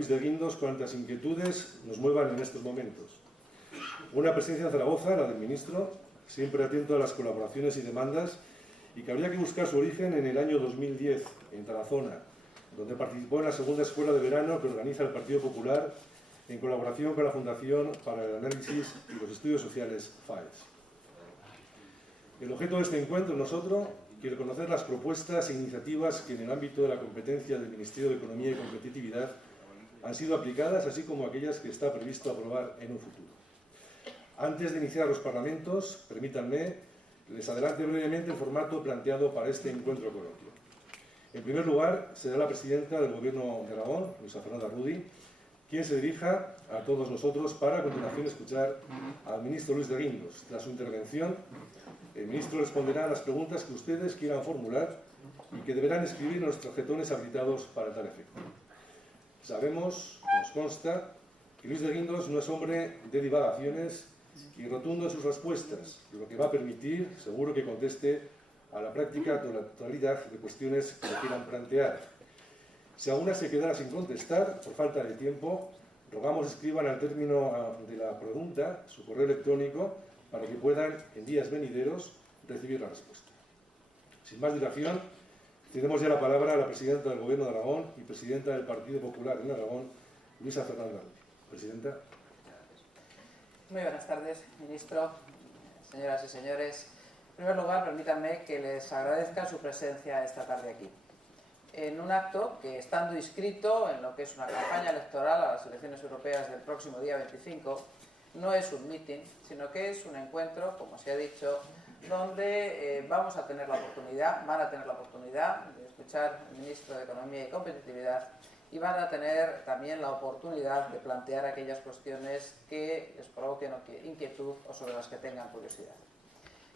Luis de Guindos cuantas inquietudes nos muevan en estos momentos. Una presencia en Zaragoza, la del ministro, siempre atento a las colaboraciones y demandas, y que habría que buscar su origen en el año 2010, en Tarazona, donde participó en la segunda escuela de verano que organiza el Partido Popular en colaboración con la Fundación para el Análisis y los Estudios Sociales, FAES. El objeto de este encuentro no es otro que reconocer las propuestas e iniciativas que en el ámbito de la competencia del Ministerio de Economía y Competitividad han sido aplicadas, así como aquellas que está previsto aprobar en un futuro. Antes de iniciar los parlamentos, permítanme que les adelante brevemente el formato planteado para este encuentro coloquio. En primer lugar, será la presidenta del Gobierno de Aragón, Luisa Fernanda Rudi, quien se dirija a todos nosotros para a continuación escuchar al ministro Luis de Guindos. Tras su intervención, el ministro responderá a las preguntas que ustedes quieran formular y que deberán escribir en los tarjetones habilitados para tal efecto. Sabemos, nos consta, que Luis de Guindos no es hombre de divagaciones y rotundo en sus respuestas, lo que va a permitir, seguro, que conteste a la práctica totalidad de cuestiones que le quieran plantear. Si alguna se quedara sin contestar, por falta de tiempo, rogamos escriban al término de la pregunta su correo electrónico para que puedan, en días venideros, recibir la respuesta. Sin más dilación, cedemos ya la palabra a la presidenta del Gobierno de Aragón y presidenta del Partido Popular en Aragón, Luisa Fernanda. Presidenta. Muy buenas tardes, ministro, señoras y señores. En primer lugar, permítanme que les agradezca su presencia esta tarde aquí, en un acto que, estando inscrito en lo que es una campaña electoral a las elecciones europeas del próximo día 25, no es un meeting, sino que es un encuentro, como se ha dicho, donde vamos a tener la oportunidad, van a tener la oportunidad de escuchar al ministro de Economía y Competitividad y van a tener también la oportunidad de plantear aquellas cuestiones que les provoquen inquietud o sobre las que tengan curiosidad.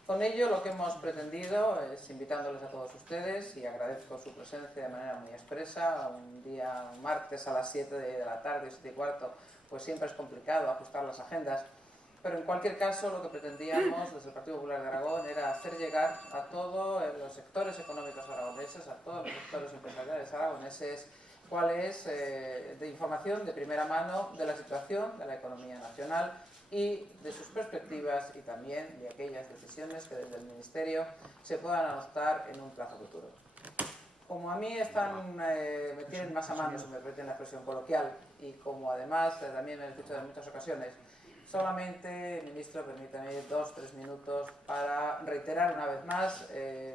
Con ello, lo que hemos pretendido es invitándoles a todos ustedes, y agradezco su presencia de manera muy expresa, un día martes a las 7 de la tarde, 7 y cuarto, pues siempre es complicado ajustar las agendas, pero en cualquier caso lo que pretendíamos desde el Partido Popular de Aragón era hacer llegar a todos los sectores económicos aragoneses, a todos los sectores empresariales aragoneses, cuál es de información de primera mano de la situación de la economía nacional y de sus perspectivas, y también de aquellas decisiones que desde el Ministerio se puedan adoptar en un plazo futuro. Como a mí me tienen más a mano, si me permiten la expresión coloquial, y como además también me he escuchado en muchas ocasiones, solamente, ministro, permítame 2 o 3 minutos para reiterar una vez más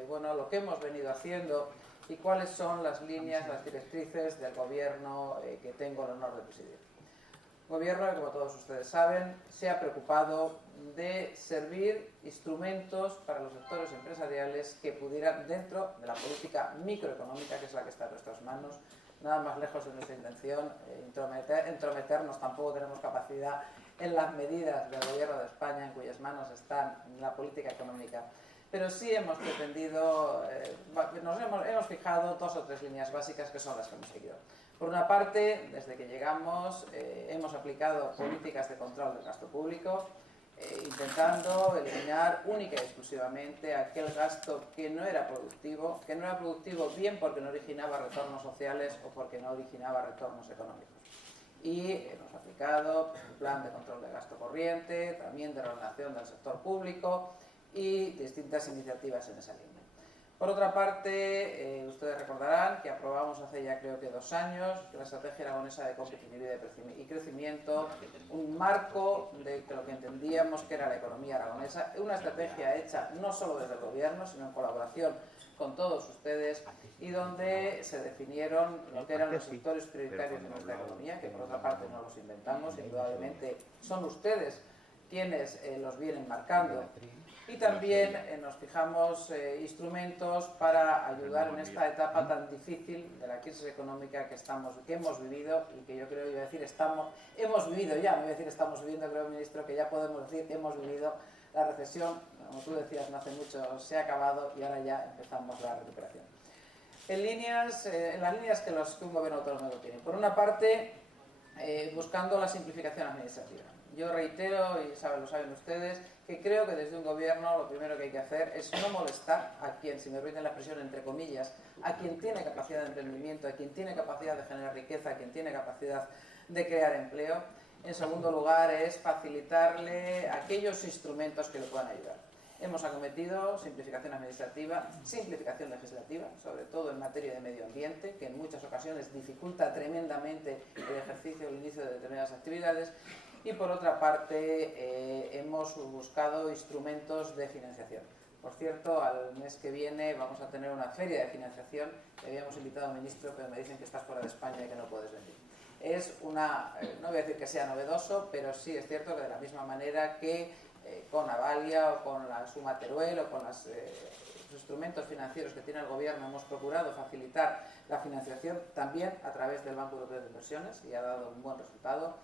bueno, lo que hemos venido haciendo y cuáles son las líneas, las directrices del Gobierno que tengo el honor de presidir. El Gobierno, como todos ustedes saben, se ha preocupado de servir instrumentos para los sectores empresariales que pudieran, dentro de la política microeconómica, que es la que está en nuestras manos, nada más lejos de nuestra intención entrometernos, tampoco tenemos capacidad en las medidas del Gobierno de España, en cuyas manos está la política económica. Pero sí hemos pretendido, hemos fijado 2 o 3 líneas básicas que son las que hemos seguido. Por una parte, desde que llegamos, hemos aplicado políticas de control del gasto público, intentando eliminar única y exclusivamente aquel gasto que no era productivo bien porque no originaba retornos sociales o porque no originaba retornos económicos. Y hemos aplicado un plan de control de gasto corriente, también de reordenación del sector público y distintas iniciativas en esa línea. Por otra parte, ustedes recordarán que aprobamos hace ya creo que 2 años la Estrategia Aragonesa de Competitividad y Crecimiento, un marco de lo que entendíamos que era la economía aragonesa, una estrategia hecha no solo desde el Gobierno, sino en colaboración con todos ustedes, y donde se definieron lo que eran los sectores prioritarios de nuestra economía, que por otra parte no los inventamos, indudablemente son ustedes quienes los vienen marcando, y también nos fijamos instrumentos para ayudar en esta etapa tan difícil de la crisis económica que hemos vivido, y que yo creo, iba a decir hemos vivido ya, no voy a decir estamos viviendo, creo, ministro, que ya podemos decir que hemos vivido la recesión, como tú decías no hace mucho, se ha acabado y ahora ya empezamos la recuperación. En las líneas que un gobierno autónomo tiene. Por una parte, buscando la simplificación administrativa. Yo reitero, y lo saben ustedes, que creo que desde un gobierno lo primero que hay que hacer es no molestar a quien, si me permiten la expresión entre comillas, a quien tiene capacidad de emprendimiento, a quien tiene capacidad de generar riqueza, a quien tiene capacidad de crear empleo. En segundo lugar, es facilitarle aquellos instrumentos que le puedan ayudar. Hemos acometido simplificación administrativa, simplificación legislativa, sobre todo en materia de medio ambiente, que en muchas ocasiones dificulta tremendamente el ejercicio o el inicio de determinadas actividades. Y por otra parte, hemos buscado instrumentos de financiación. Por cierto, al mes que viene vamos a tener una feria de financiación. Le habíamos invitado al ministro, pero me dicen que estás fuera de España y que no puedes venir. Es una, no voy a decir que sea novedoso, pero sí es cierto que de la misma manera que con Avalia o con la Suma Teruel o con los instrumentos financieros que tiene el Gobierno hemos procurado facilitar la financiación también a través del Banco Europeo de Inversiones y ha dado un buen resultado,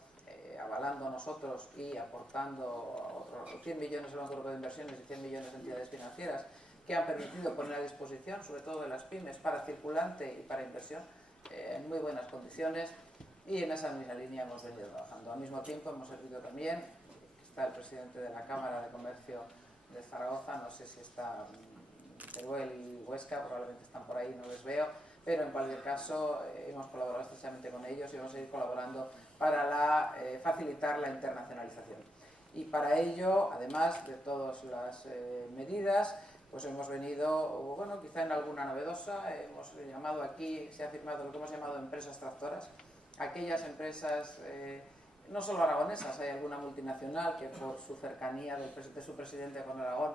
avalando nosotros y aportando otros 100 millones al Banco Europeo de Inversiones y 100 millones de entidades financieras que han permitido poner a disposición, sobre todo de las pymes, para circulante y para inversión en muy buenas condiciones. Y en esa misma línea hemos venido trabajando. Al mismo tiempo hemos servido también, está el presidente de la Cámara de Comercio de Zaragoza, no sé si está Teruel y Huesca, probablemente están por ahí, no les veo, pero en cualquier caso hemos colaborado estrechamente con ellos y vamos a seguir colaborando para facilitar la internacionalización. Y para ello, además de todas las medidas, pues hemos venido, bueno, quizá en alguna novedosa, hemos llamado aquí, se ha firmado lo que hemos llamado empresas tractoras, aquellas empresas, no solo aragonesas, hay alguna multinacional que por su cercanía de su presidente con Aragón,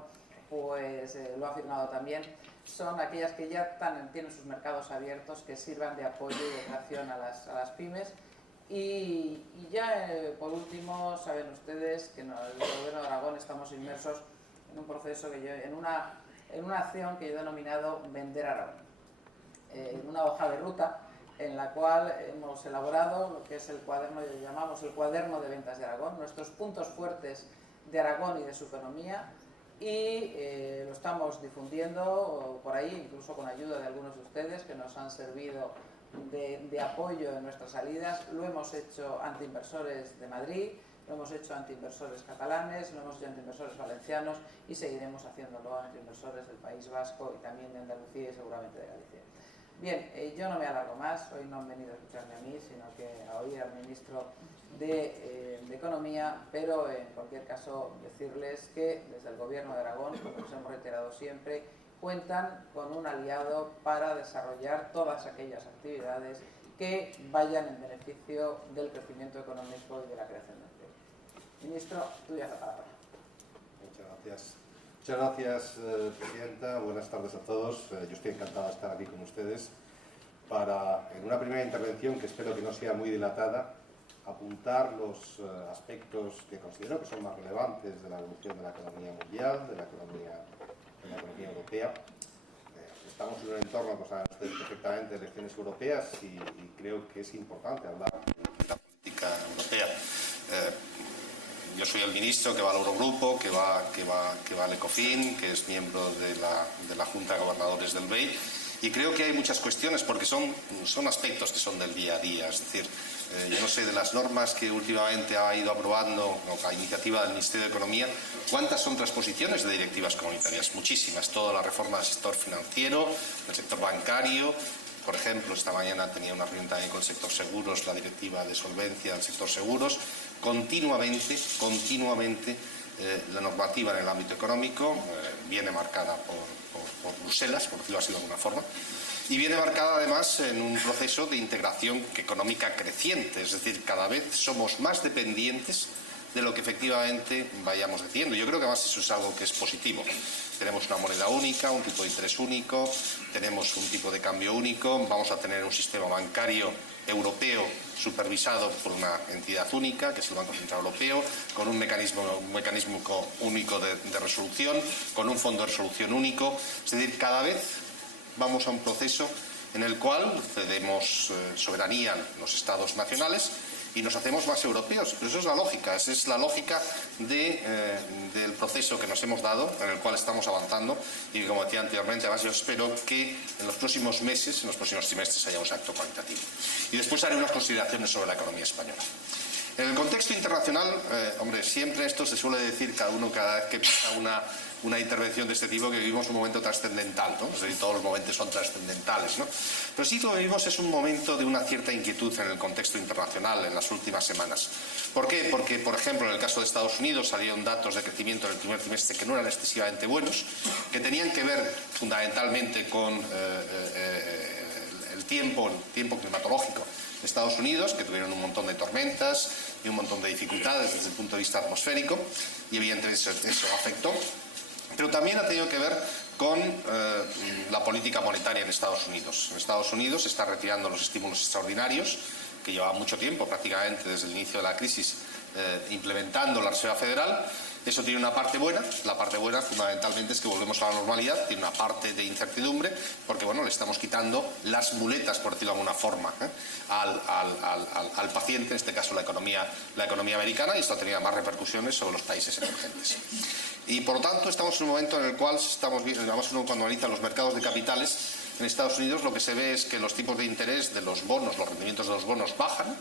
pues lo ha firmado también, son aquellas que ya tienen sus mercados abiertos, que sirvan de apoyo y de tracción a las pymes. Y ya por último, saben ustedes que en el Gobierno de Aragón estamos inmersos en un proceso, en una acción que yo he denominado Vender Aragón, en una hoja de ruta en la cual hemos elaborado lo que es el cuaderno, llamamos el cuaderno de ventas de Aragón, nuestros puntos fuertes de Aragón y de su economía, y lo estamos difundiendo por ahí, incluso con ayuda de algunos de ustedes que nos han servido de apoyo en nuestras salidas. Lo hemos hecho ante inversores de Madrid, lo hemos hecho ante inversores catalanes, lo hemos hecho ante inversores valencianos y seguiremos haciéndolo ante inversores del País Vasco y también de Andalucía y seguramente de Galicia. Bien, yo no me alargo más, hoy no han venido a escucharme a mí, sino que a oír al ministro de Economía, pero en cualquier caso decirles que desde el Gobierno de Aragón, como nos hemos reiterado siempre, cuentan con un aliado para desarrollar todas aquellas actividades que vayan en beneficio del crecimiento económico y de la creación de empleo. Ministro, tuya la palabra. Muchas gracias. Muchas gracias, Presidenta. Buenas tardes a todos. Yo estoy encantado de estar aquí con ustedes para, en una primera intervención que espero que no sea muy dilatada, apuntar los aspectos que considero que son más relevantes de la evolución de la economía mundial, de la economía europea. Estamos en un entorno, como saben ustedes perfectamente, de elecciones europeas y creo que es importante hablar de la política europea. Yo soy el ministro que va al Eurogrupo, que va al ECOFIN, que es miembro de la Junta de Gobernadores del BEI, y creo que hay muchas cuestiones porque son aspectos que son del día a día. Es decir, yo no sé, de las normas que últimamente ha ido aprobando a iniciativa del Ministerio de Economía, ¿cuántas son transposiciones de directivas comunitarias? Muchísimas. Toda la reforma del sector financiero, del sector bancario. Por ejemplo, esta mañana tenía una reunión también con el sector seguros, la directiva de solvencia del sector seguros. Continuamente, la normativa en el ámbito económico viene marcada por Bruselas, por decirlo así de alguna forma, y viene marcada además en un proceso de integración económica creciente, es decir, cada vez somos más dependientes de lo que efectivamente vayamos haciendo. Yo creo que además eso es algo que es positivo. Tenemos una moneda única, un tipo de interés único, tenemos un tipo de cambio único, vamos a tener un sistema bancario europeo supervisado por una entidad única, que es el Banco Central Europeo, con un mecanismo único de resolución, con un fondo de resolución único. Es decir, cada vez vamos a un proceso en el cual cedemos soberanía a los Estados nacionales y nos hacemos más europeos. Pero eso es la lógica, esa es la lógica del proceso que nos hemos dado, en el cual estamos avanzando, y como decía anteriormente, además yo espero que en los próximos meses, en los próximos trimestres haya un acto cualitativo. Y después haré unas consideraciones sobre la economía española. En el contexto internacional, hombre, siempre esto se suele decir cada vez que pasa una intervención de este tipo, que vivimos un momento trascendental, ¿no? Es decir, todos los momentos son trascendentales, ¿no? Pero sí, lo que vivimos es un momento de una cierta inquietud en el contexto internacional en las últimas semanas. ¿Por qué? Porque, por ejemplo, en el caso de Estados Unidos salieron datos de crecimiento en el primer trimestre que no eran excesivamente buenos, que tenían que ver fundamentalmente con el tiempo climatológico de Estados Unidos, que tuvieron un montón de tormentas y un montón de dificultades desde el punto de vista atmosférico, y evidentemente eso afectó. Pero también ha tenido que ver con la política monetaria en Estados Unidos. En Estados Unidos se están retirando los estímulos extraordinarios, que llevaba mucho tiempo, prácticamente desde el inicio de la crisis, implementando la Reserva Federal. Eso tiene una parte buena. La parte buena fundamentalmente es que volvemos a la normalidad. Tiene una parte de incertidumbre porque, bueno, le estamos quitando las muletas, por decirlo de alguna forma, al paciente, en este caso la economía americana, y esto ha tenido más repercusiones sobre los países emergentes. Y por lo tanto estamos en un momento en el cual estamos viendo, además uno cuando analiza los mercados de capitales en Estados Unidos, lo que se ve es que los tipos de interés de los bonos, los rendimientos de los bonos bajan,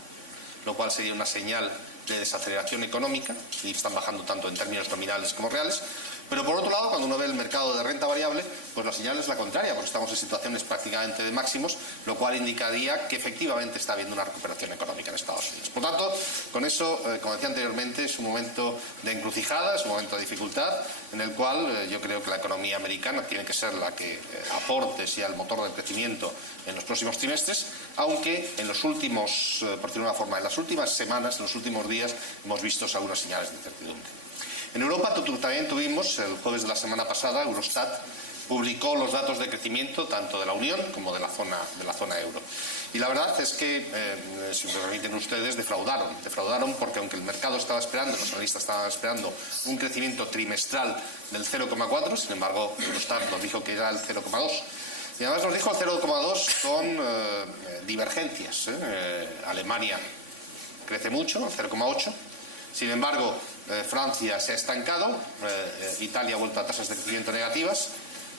lo cual sería una señal de desaceleración económica, y están bajando tanto en términos nominales como reales. Pero por otro lado, cuando uno ve el mercado de renta variable, pues la señal es la contraria, porque estamos en situaciones prácticamente de máximos, lo cual indicaría que efectivamente está habiendo una recuperación económica en Estados Unidos. Por tanto, con eso, como decía anteriormente, es un momento de encrucijada, es un momento de dificultad, en el cual yo creo que la economía americana tiene que ser la que aporte, sea el motor del crecimiento en los próximos trimestres, aunque en los últimos, por decirlo de una forma, en las últimas semanas, en los últimos días, hemos visto algunas señales de incertidumbre. En Europa también tuvimos, el jueves de la semana pasada, Eurostat publicó los datos de crecimiento tanto de la Unión como de la zona euro. Y la verdad es que, si me permiten ustedes, defraudaron porque aunque el mercado estaba esperando, los analistas estaban esperando un crecimiento trimestral del 0,4, sin embargo, Eurostat nos dijo que era el 0,2. Y además nos dijo el 0,2 con divergencias. Alemania crece mucho, el 0,8. Sin embargo, Francia se ha estancado, Italia ha vuelto a tasas de crecimiento negativas.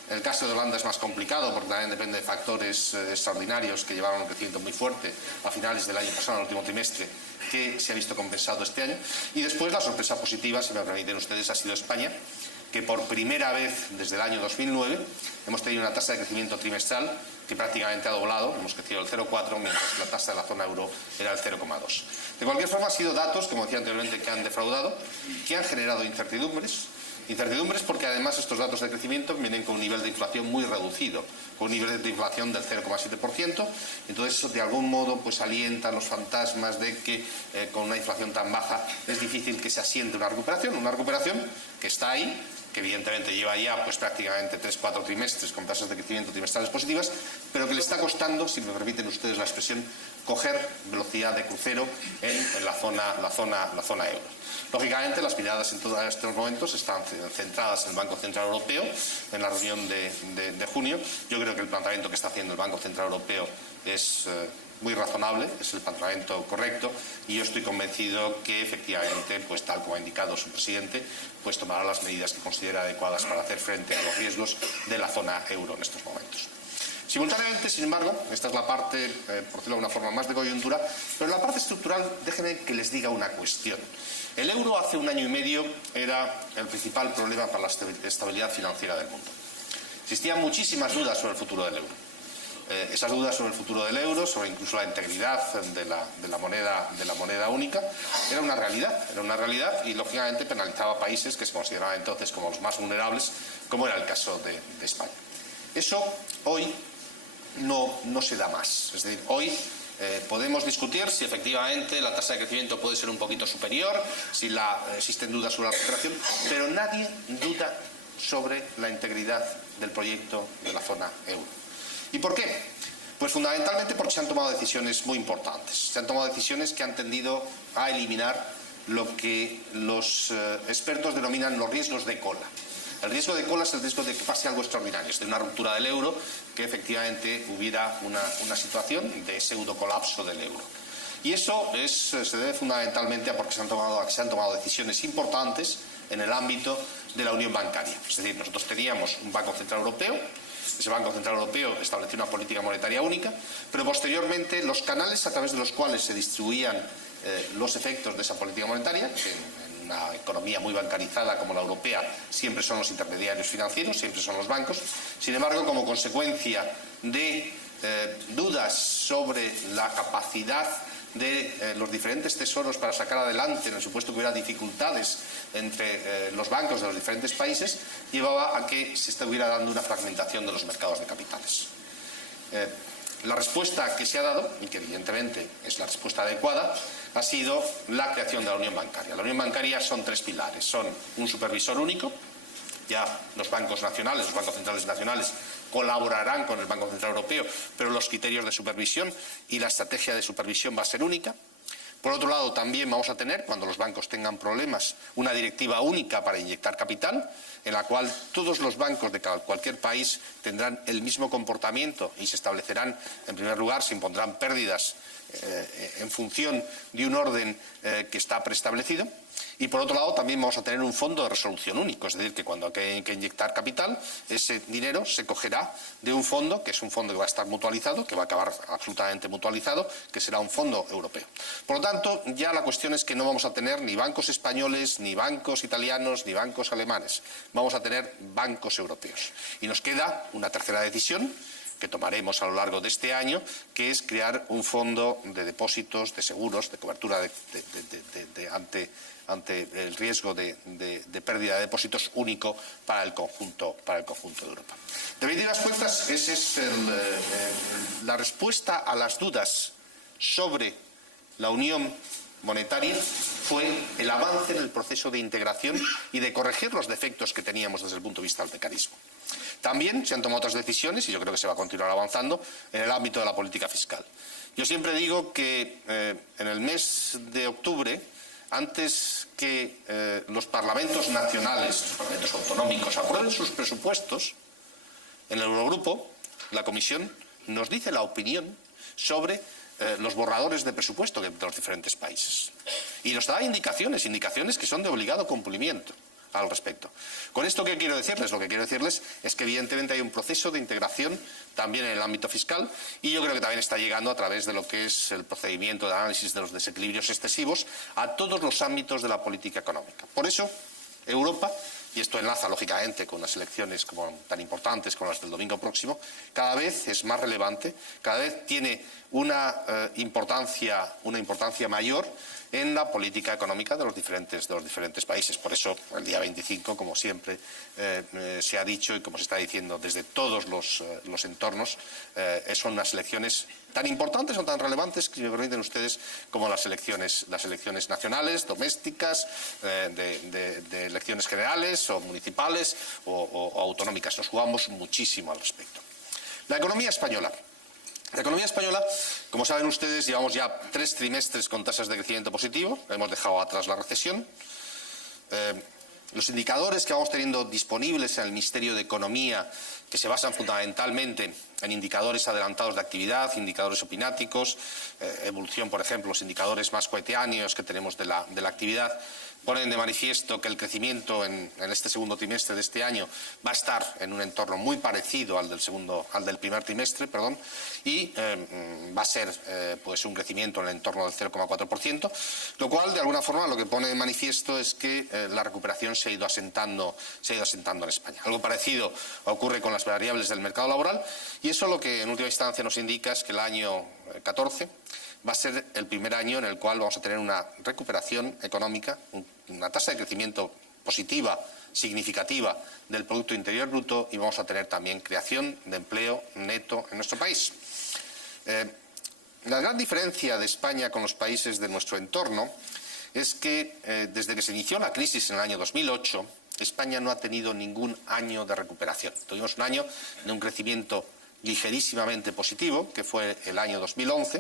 El caso de Holanda es más complicado porque también depende de factores extraordinarios que llevaron un crecimiento muy fuerte a finales del año pasado, en el último trimestre, que se ha visto compensado este año. Y después la sorpresa positiva, si me permiten ustedes, ha sido España, que por primera vez desde el año 2009 hemos tenido una tasa de crecimiento trimestral que prácticamente ha doblado, hemos crecido el 0,4, mientras la tasa de la zona euro era el 0,2. De cualquier forma, han sido datos, como decía anteriormente, que han defraudado, que han generado incertidumbres porque además estos datos de crecimiento vienen con un nivel de inflación muy reducido, con un nivel de inflación del 0,7%. Entonces eso de algún modo pues alienta los fantasmas de que con una inflación tan baja es difícil que se asiente una recuperación que está ahí, que evidentemente lleva ya pues prácticamente 3-4 trimestres con tasas de crecimiento trimestrales positivas, pero que le está costando, si me permiten ustedes la expresión, coger velocidad de crucero en la zona euro. Lógicamente, las miradas en todos estos momentos están centradas en el Banco Central Europeo, en la reunión de junio. Yo creo que el planteamiento que está haciendo el Banco Central Europeo es muy razonable, es el planteamiento correcto, y yo estoy convencido que efectivamente, pues tal como ha indicado su presidente, pues tomará las medidas que considera adecuadas para hacer frente a los riesgos de la zona euro en estos momentos. Simultáneamente, sin embargo, esta es la parte, por decirlo de una forma, más de coyuntura, pero en la parte estructural, déjenme que les diga una cuestión. El euro hace un año y medio era el principal problema para la estabilidad financiera del mundo. Existían muchísimas dudas sobre el futuro del euro. Esas dudas sobre el futuro del euro, sobre incluso la integridad de la moneda única, era una realidad y lógicamente penalizaba a países que se consideraban entonces como los más vulnerables, como era el caso de España. Eso hoy no se da más. Es decir, hoy podemos discutir si efectivamente la tasa de crecimiento puede ser un poquito superior, si existen dudas sobre la recuperación, pero nadie duda sobre la integridad del proyecto de la zona euro. ¿Y por qué? Pues fundamentalmente porque se han tomado decisiones muy importantes. Se han tomado decisiones que han tendido a eliminar lo que los expertos denominan los riesgos de cola. El riesgo de cola es el riesgo de que pase algo extraordinario, es de una ruptura del euro, que efectivamente hubiera una situación de pseudo colapso del euro. Y eso se debe fundamentalmente a porque se han tomado decisiones importantes en el ámbito de la unión bancaria. Es decir, nosotros teníamos un Banco Central Europeo, ese Banco Central Europeo estableció una política monetaria única, pero posteriormente los canales a través de los cuales se distribuían los efectos de esa política monetaria, que en una economía muy bancarizada como la europea siempre son los intermediarios financieros, siempre son los bancos. Sin embargo, como consecuencia de dudas sobre la capacidad de los diferentes tesoros para sacar adelante, en el supuesto que hubiera dificultades entre los bancos de los diferentes países, llevaba a que se estuviera dando una fragmentación de los mercados de capitales. La respuesta que se ha dado, y que evidentemente es la respuesta adecuada, ha sido la creación de la Unión Bancaria. La Unión Bancaria son tres pilares. Son un supervisor único, ya los bancos nacionales, los bancos centrales nacionales colaborarán con el Banco Central Europeo, pero los criterios de supervisión y la estrategia de supervisión va a ser única. Por otro lado, también vamos a tener, cuando los bancos tengan problemas, una directiva única para inyectar capital, en la cual todos los bancos de cualquier país tendrán el mismo comportamiento y se establecerán, en primer lugar, se impondrán pérdidas en función de un orden que está preestablecido. Y por otro lado también vamos a tener un fondo de resolución único, es decir, que cuando hay que inyectar capital, ese dinero se cogerá de un fondo, que es un fondo que va a estar mutualizado, que va a acabar absolutamente mutualizado, que será un fondo europeo. Por lo tanto, ya la cuestión es que no vamos a tener ni bancos españoles, ni bancos italianos, ni bancos alemanes. Vamos a tener bancos europeos. Y nos queda una tercera decisión, que tomaremos a lo largo de este año, que es crear un fondo de depósitos, de seguros, de cobertura ante el riesgo de pérdida de depósitos único para el conjunto de Europa. De definitivas cuentas, esa es la respuesta a las dudas sobre la unión monetaria. Fue el avance en el proceso de integración y de corregir los defectos que teníamos desde el punto de vista del mecanismo. También se han tomado otras decisiones, y yo creo que se va a continuar avanzando, en el ámbito de la política fiscal. Yo siempre digo que en el mes de octubre, antes que los parlamentos nacionales, los parlamentos autonómicos, aprueben sus presupuestos, en el Eurogrupo, la Comisión nos dice la opinión sobre los borradores de presupuesto de los diferentes países. Y nos da indicaciones que son de obligado cumplimiento al respecto. ¿Con esto qué quiero decirles? Lo que quiero decirles es que evidentemente hay un proceso de integración también en el ámbito fiscal, y yo creo que también está llegando a través de lo que es el procedimiento de análisis de los desequilibrios excesivos a todos los ámbitos de la política económica. Por eso, Europa, y esto enlaza lógicamente con las elecciones tan importantes como las del domingo próximo, cada vez es más relevante, cada vez tiene una importancia mayor en la política económica de los diferentes países. Por eso, el día 25, como siempre se ha dicho y como se está diciendo desde todos los entornos, son unas elecciones tan importantes o tan relevantes, que me permiten ustedes, como las elecciones nacionales, domésticas, de elecciones generales o municipales o autonómicas. Nos jugamos muchísimo al respecto. La economía española. La economía española, como saben ustedes, llevamos ya 3 trimestres con tasas de crecimiento positivo, hemos dejado atrás la recesión. Los indicadores que vamos teniendo disponibles en el Ministerio de Economía, que se basan fundamentalmente en indicadores adelantados de actividad, indicadores opináticos, evolución, por ejemplo, los indicadores más coetáneos que tenemos de la actividad, ponen de manifiesto que el crecimiento en este segundo trimestre de este año va a estar en un entorno muy parecido al del primer trimestre, y va a ser pues un crecimiento en el entorno del 0,4%, lo cual de alguna forma lo que pone de manifiesto es que la recuperación se ha ido asentando en España. Algo parecido ocurre con las variables del mercado laboral, y eso lo que en última instancia nos indica es que el año 14 va a ser el primer año en el cual vamos a tener una recuperación económica, una tasa de crecimiento positiva, significativa del Producto Interior Bruto, y vamos a tener también creación de empleo neto en nuestro país. La gran diferencia de España con los países de nuestro entorno es que desde que se inició la crisis en el año 2008, España no ha tenido ningún año de recuperación. Tuvimos un año de un crecimiento ligerísimamente positivo, que fue el año 2011,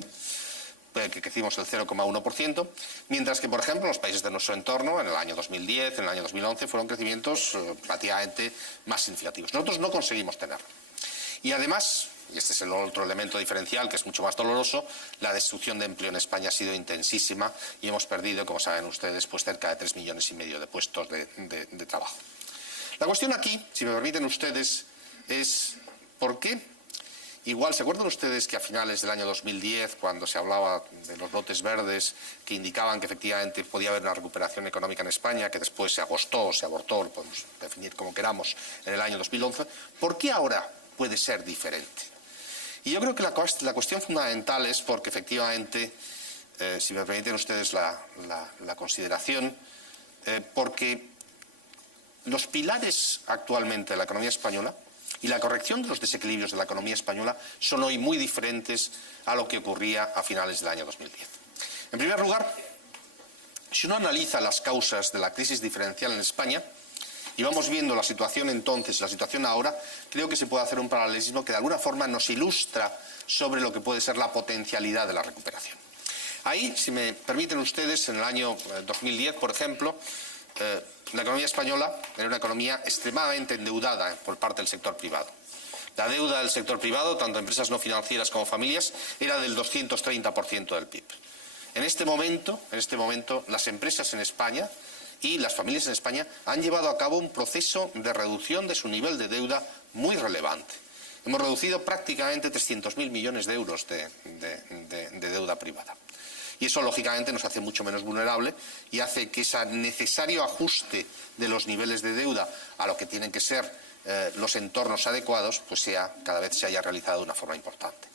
que crecimos el 0,1%, mientras que, por ejemplo, los países de nuestro entorno, en el año 2010, en el año 2011, fueron crecimientos relativamente más significativos. Nosotros no conseguimos tenerlo. Y además, y este es el otro elemento diferencial que es mucho más doloroso, la destrucción de empleo en España ha sido intensísima y hemos perdido, como saben ustedes, pues cerca de 3,5 millones de puestos de trabajo. La cuestión aquí, si me permiten ustedes, es ¿por qué igual, ¿se acuerdan ustedes que a finales del año 2010, cuando se hablaba de los lotes verdes que indicaban que efectivamente podía haber una recuperación económica en España, que después se agostó o se abortó, lo podemos definir como queramos, en el año 2011, ¿por qué ahora puede ser diferente? Y yo creo que la cuestión fundamental es porque efectivamente, si me permiten ustedes la consideración, porque los pilares actualmente de la economía española y la corrección de los desequilibrios de la economía española son hoy muy diferentes a lo que ocurría a finales del año 2010. En primer lugar, si uno analiza las causas de la crisis diferencial en España y vamos viendo la situación entonces y la situación ahora, creo que se puede hacer un paralelismo que de alguna forma nos ilustra sobre lo que puede ser la potencialidad de la recuperación. Ahí, si me permiten ustedes, en el año 2010, por ejemplo, la economía española era una economía extremadamente endeudada por parte del sector privado. La deuda del sector privado, tanto empresas no financieras como familias, era del 230% del PIB. En este momento, las empresas en España y las familias en España han llevado a cabo un proceso de reducción de su nivel de deuda muy relevante. Hemos reducido prácticamente 300.000 millones de euros de deuda privada. Y eso, lógicamente, nos hace mucho menos vulnerable y hace que ese necesario ajuste de los niveles de deuda a lo que tienen que ser los entornos adecuados, pues cada vez se haya realizado de una forma importante.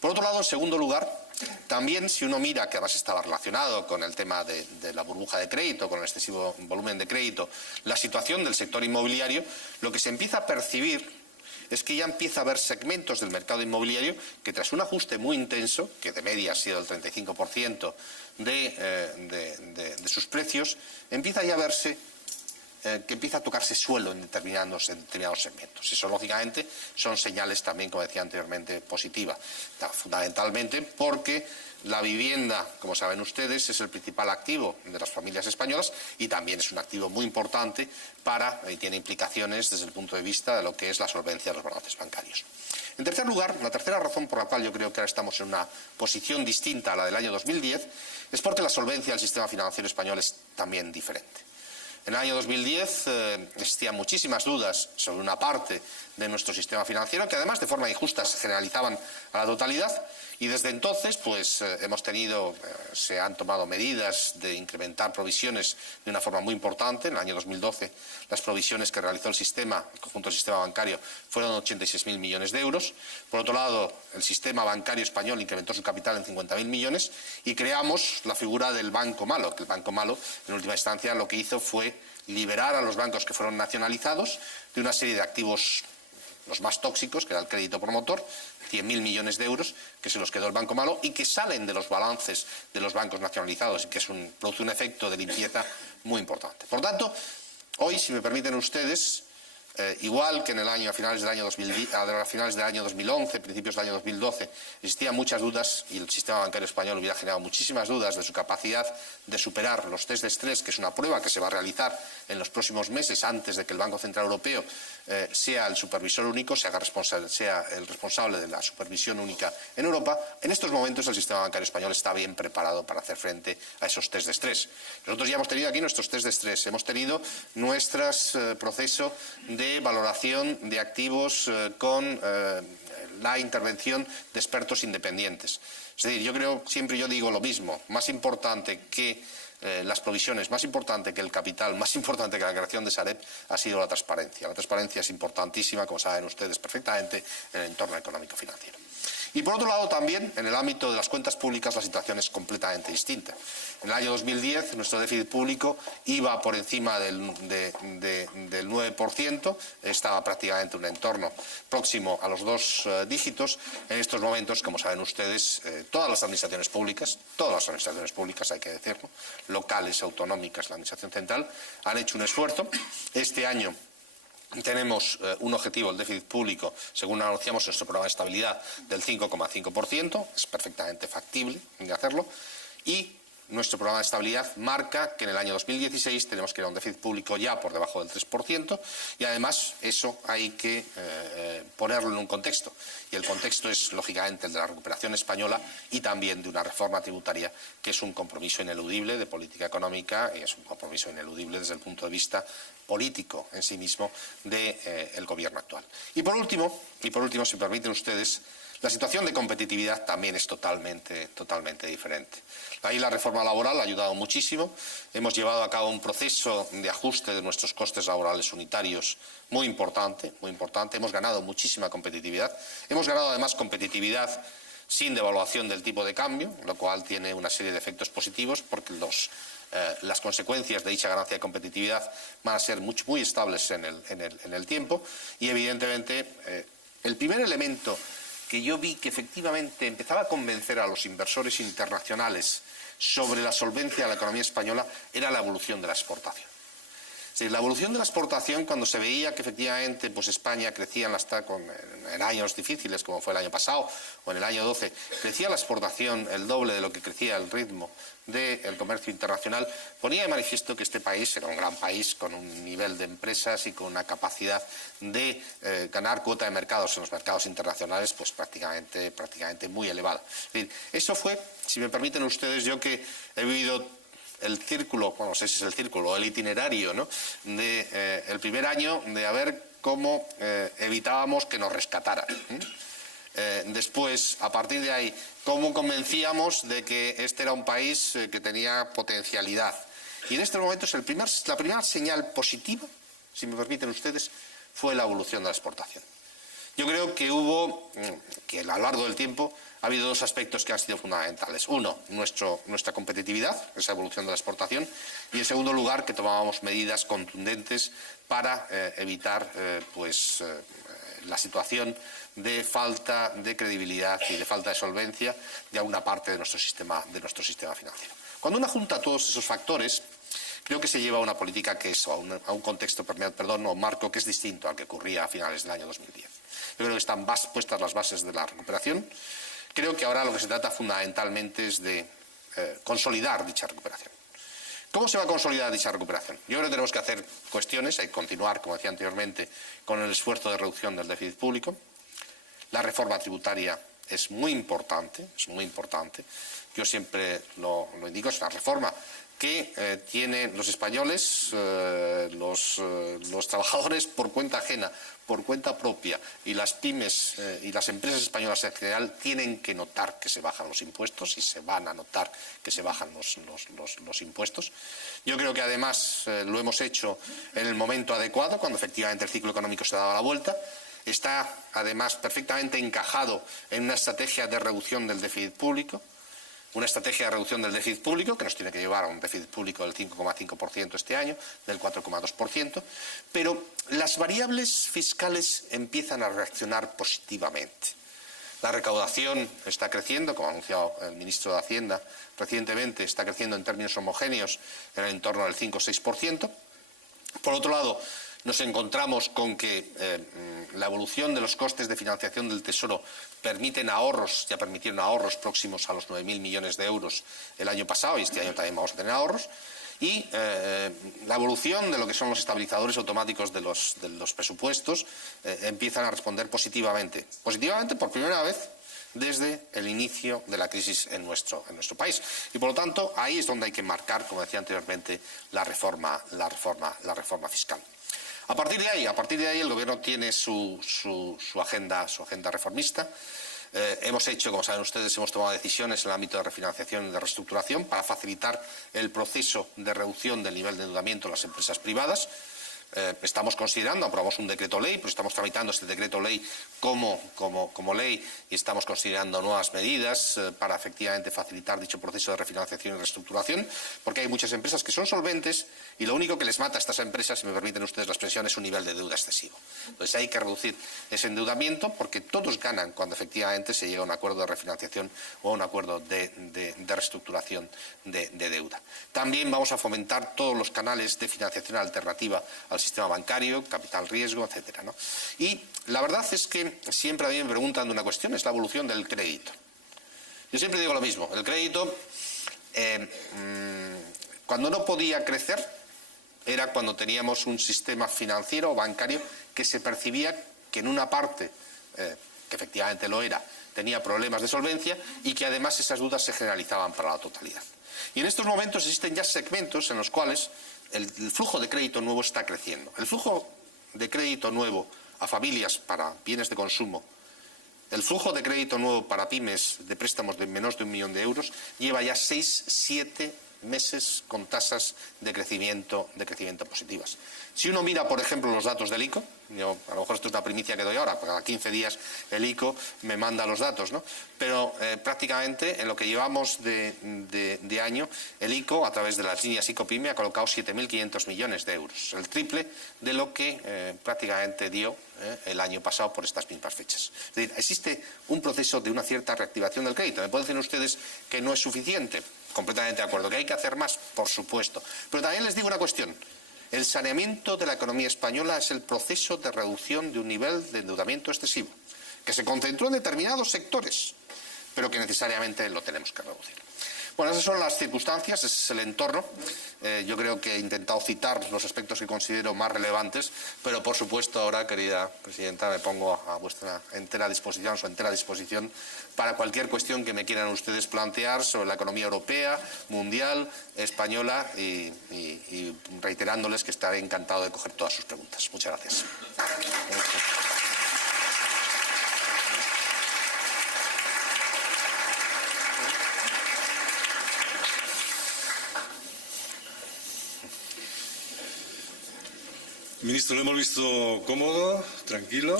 Por otro lado, en segundo lugar, también si uno mira, que además estaba relacionado con el tema de la burbuja de crédito, con el excesivo volumen de crédito, la situación del sector inmobiliario, lo que se empieza a percibir es que ya empieza a haber segmentos del mercado inmobiliario que, tras un ajuste muy intenso, que de media ha sido el 35% de sus precios, empieza ya a verse que empieza a tocarse suelo en determinados segmentos. Eso, lógicamente, son señales también, como decía anteriormente, positivas. Fundamentalmente porque la vivienda, como saben ustedes, es el principal activo de las familias españolas y también es un activo muy importante y tiene implicaciones desde el punto de vista de lo que es la solvencia de los balances bancarios. En tercer lugar, la tercera razón por la cual yo creo que ahora estamos en una posición distinta a la del año 2010 es porque la solvencia del sistema financiero español es también diferente. En el año 2010 existían muchísimas dudas sobre una parte de nuestro sistema financiero que, además, de forma injusta se generalizaban a la totalidad, y desde entonces se han tomado medidas de incrementar provisiones de una forma muy importante. En el año 2012 las provisiones que realizó el conjunto del sistema bancario fueron 86.000 millones de euros. Por otro lado, el sistema bancario español incrementó su capital en 50.000 millones y creamos la figura del Banco Malo, que el Banco Malo, en última instancia, lo que hizo fue liberar a los bancos que fueron nacionalizados de una serie de activos, los más tóxicos, que era el crédito promotor, 100.000 millones de euros, que se los quedó el Banco Malo y que salen de los balances de los bancos nacionalizados y que produce un efecto de limpieza muy importante. Por tanto, hoy, si me permiten ustedes, igual que a finales del año 2011, principios del año 2012, existían muchas dudas y el sistema bancario español hubiera generado muchísimas dudas de su capacidad de superar los test de estrés, que es una prueba que se va a realizar en los próximos meses antes de que el Banco Central Europeo sea el supervisor único, sea el responsable de la supervisión única en Europa. En estos momentos el sistema bancario español está bien preparado para hacer frente a esos test de estrés. Nosotros ya hemos tenido aquí nuestros test de estrés, hemos tenido nuestro proceso de valoración de activos con la intervención de expertos independientes. Es decir, yo digo lo mismo, más importante que las provisiones, más importante que el capital, más importante que la creación de Sareb ha sido la transparencia. La transparencia es importantísima, como saben ustedes perfectamente, en el entorno económico-financiero. Y por otro lado también, en el ámbito de las cuentas públicas, la situación es completamente distinta. En el año 2010 nuestro déficit público iba por encima del 9%, estaba prácticamente en un entorno próximo a los 2 dígitos. En estos momentos, como saben ustedes, todas las administraciones públicas, hay que decirlo, locales, autonómicas, la administración central, han hecho un esfuerzo. Este año tenemos un objetivo, el déficit público, según anunciamos en nuestro programa de estabilidad, del 5,5%, es perfectamente factible de hacerlo, y nuestro programa de estabilidad marca que en el año 2016 tenemos que ir a un déficit público ya por debajo del 3%, y además eso hay que ponerlo en un contexto, y el contexto es lógicamente el de la recuperación española y también de una reforma tributaria que es un compromiso ineludible de política económica y es un compromiso ineludible desde el punto de vista político en sí mismo del gobierno actual. Y por último, si me permiten ustedes, La situación de competitividad también es totalmente diferente. Ahí la reforma laboral ha ayudado muchísimo. Hemos llevado a cabo un proceso de ajuste de nuestros costes laborales unitarios muy importante, muy importante. Hemos ganado muchísima competitividad. Hemos ganado además competitividad sin devaluación del tipo de cambio, lo cual tiene una serie de efectos positivos porque las consecuencias de dicha ganancia de competitividad van a ser muy estables en el tiempo y, evidentemente, el primer elemento que yo vi que efectivamente empezaba a convencer a los inversores internacionales sobre la solvencia de la economía española era la evolución de la exportación. Sí, la evolución de la exportación, cuando se veía que efectivamente pues España crecía en años difíciles, como fue el año pasado o en el año 12, crecía la exportación el doble de lo que crecía el ritmo del comercio internacional, ponía de manifiesto que este país era un gran país con un nivel de empresas y con una capacidad de ganar cuota de mercados en los mercados internacionales pues prácticamente muy elevada. Es decir, eso fue, si me permiten ustedes, yo que he vivido el círculo, bueno, no sé si es el círculo, el itinerario, ¿no?, de el primer año de a ver cómo evitábamos que nos rescataran. Después, a partir de ahí, cómo convencíamos de que este era un país que tenía potencialidad. Y en estos momentos la primera señal positiva, si me permiten ustedes, fue la evolución de la exportación. Yo creo que a lo largo del tiempo ha habido dos aspectos que han sido fundamentales. Uno, nuestra competitividad, esa evolución de la exportación, y en segundo lugar, que tomábamos medidas contundentes para evitar la situación de falta de credibilidad y de falta de solvencia de alguna parte de nuestro sistema financiero. Cuando uno junta todos esos factores, creo que se lleva a una política que es a un contexto, un marco que es distinto al que ocurría a finales del año 2010. Yo creo que están puestas las bases de la recuperación. Creo que ahora lo que se trata fundamentalmente es de consolidar dicha recuperación. ¿Cómo se va a consolidar dicha recuperación? Yo creo que tenemos que hacer cuestiones, hay que continuar, como decía anteriormente, con el esfuerzo de reducción del déficit público. La reforma tributaria es muy importante, Yo siempre lo indico, es una reforma que tienen los españoles, los trabajadores por cuenta ajena, por cuenta propia, y las pymes y las empresas españolas en general tienen que notar que se bajan los impuestos y se van a notar que se bajan los impuestos. Yo creo que además lo hemos hecho en el momento adecuado, cuando efectivamente el ciclo económico se daba la vuelta. Está además perfectamente encajado en una estrategia de reducción del déficit público. Una estrategia de reducción del déficit público que nos tiene que llevar a un déficit público del 5,5% este año, del 4,2%, pero las variables fiscales empiezan a reaccionar positivamente. La recaudación está creciendo, como ha anunciado el ministro de Hacienda recientemente, está creciendo en términos homogéneos en el entorno del 5 o 6%. Por otro lado, nos encontramos con que la evolución de los costes de financiación del Tesoro permitieron ahorros próximos a los 9.000 millones de euros el año pasado, y este año también vamos a tener ahorros. Y la evolución de lo que son los estabilizadores automáticos de los presupuestos empiezan a responder positivamente por primera vez desde el inicio de la crisis en nuestro país. Y por lo tanto, ahí es donde hay que marcar, como decía anteriormente, la reforma fiscal. A partir de ahí el Gobierno tiene su agenda reformista. Hemos hecho, como saben ustedes, hemos tomado decisiones en el ámbito de refinanciación y de reestructuración para facilitar el proceso de reducción del nivel de endeudamiento de las empresas privadas. Estamos considerando, aprobamos un decreto ley, pero estamos tramitando este decreto ley como ley y estamos considerando nuevas medidas para efectivamente facilitar dicho proceso de refinanciación y reestructuración, porque hay muchas empresas que son solventes y lo único que les mata a estas empresas, si me permiten ustedes la expresión, es un nivel de deuda excesivo. Entonces hay que reducir ese endeudamiento porque todos ganan cuando efectivamente se llega a un acuerdo de refinanciación o a un acuerdo de reestructuración de deuda. También vamos a fomentar todos los canales de financiación alternativa al sistema bancario, capital riesgo, etcétera, ¿no? Y la verdad es que siempre a mí me preguntan de una cuestión, es la evolución del crédito. Yo siempre digo lo mismo, el crédito, cuando no podía crecer, era cuando teníamos un sistema financiero o bancario que se percibía que en una parte, que efectivamente lo era, tenía problemas de solvencia y que además esas dudas se generalizaban para la totalidad. Y en estos momentos existen ya segmentos en los cuales el flujo de crédito nuevo está creciendo. El flujo de crédito nuevo a familias para bienes de consumo El flujo de crédito nuevo para pymes de préstamos de menos de 1 millón de euros lleva ya 6-7 meses con tasas de crecimiento positivas. Si uno mira, por ejemplo, los datos del ICO, a lo mejor esto es una primicia que doy ahora, porque a 15 días el ICO me manda los datos, ¿no? Pero prácticamente en lo que llevamos de año, el ICO, a través de las líneas ICO-PYME, ha colocado 7.500 millones de euros, el triple de lo que prácticamente dio el año pasado por estas mismas fechas. Es decir, existe un proceso de una cierta reactivación del crédito. ¿Me pueden decir ustedes que no es suficiente? Completamente de acuerdo. ¿Que hay que hacer más? Por supuesto. Pero también les digo una cuestión. El saneamiento de la economía española es el proceso de reducción de un nivel de endeudamiento excesivo, que se concentró en determinados sectores, pero que necesariamente lo tenemos que reducir. Bueno, esas son las circunstancias, ese es el entorno. Yo creo que he intentado citar los aspectos que considero más relevantes, pero por supuesto ahora, querida Presidenta, me pongo a vuestra entera disposición, para cualquier cuestión que me quieran ustedes plantear sobre la economía europea, mundial, española y reiterándoles que estaré encantado de coger todas sus preguntas. Muchas gracias. Ministro, lo hemos visto cómodo, tranquilo,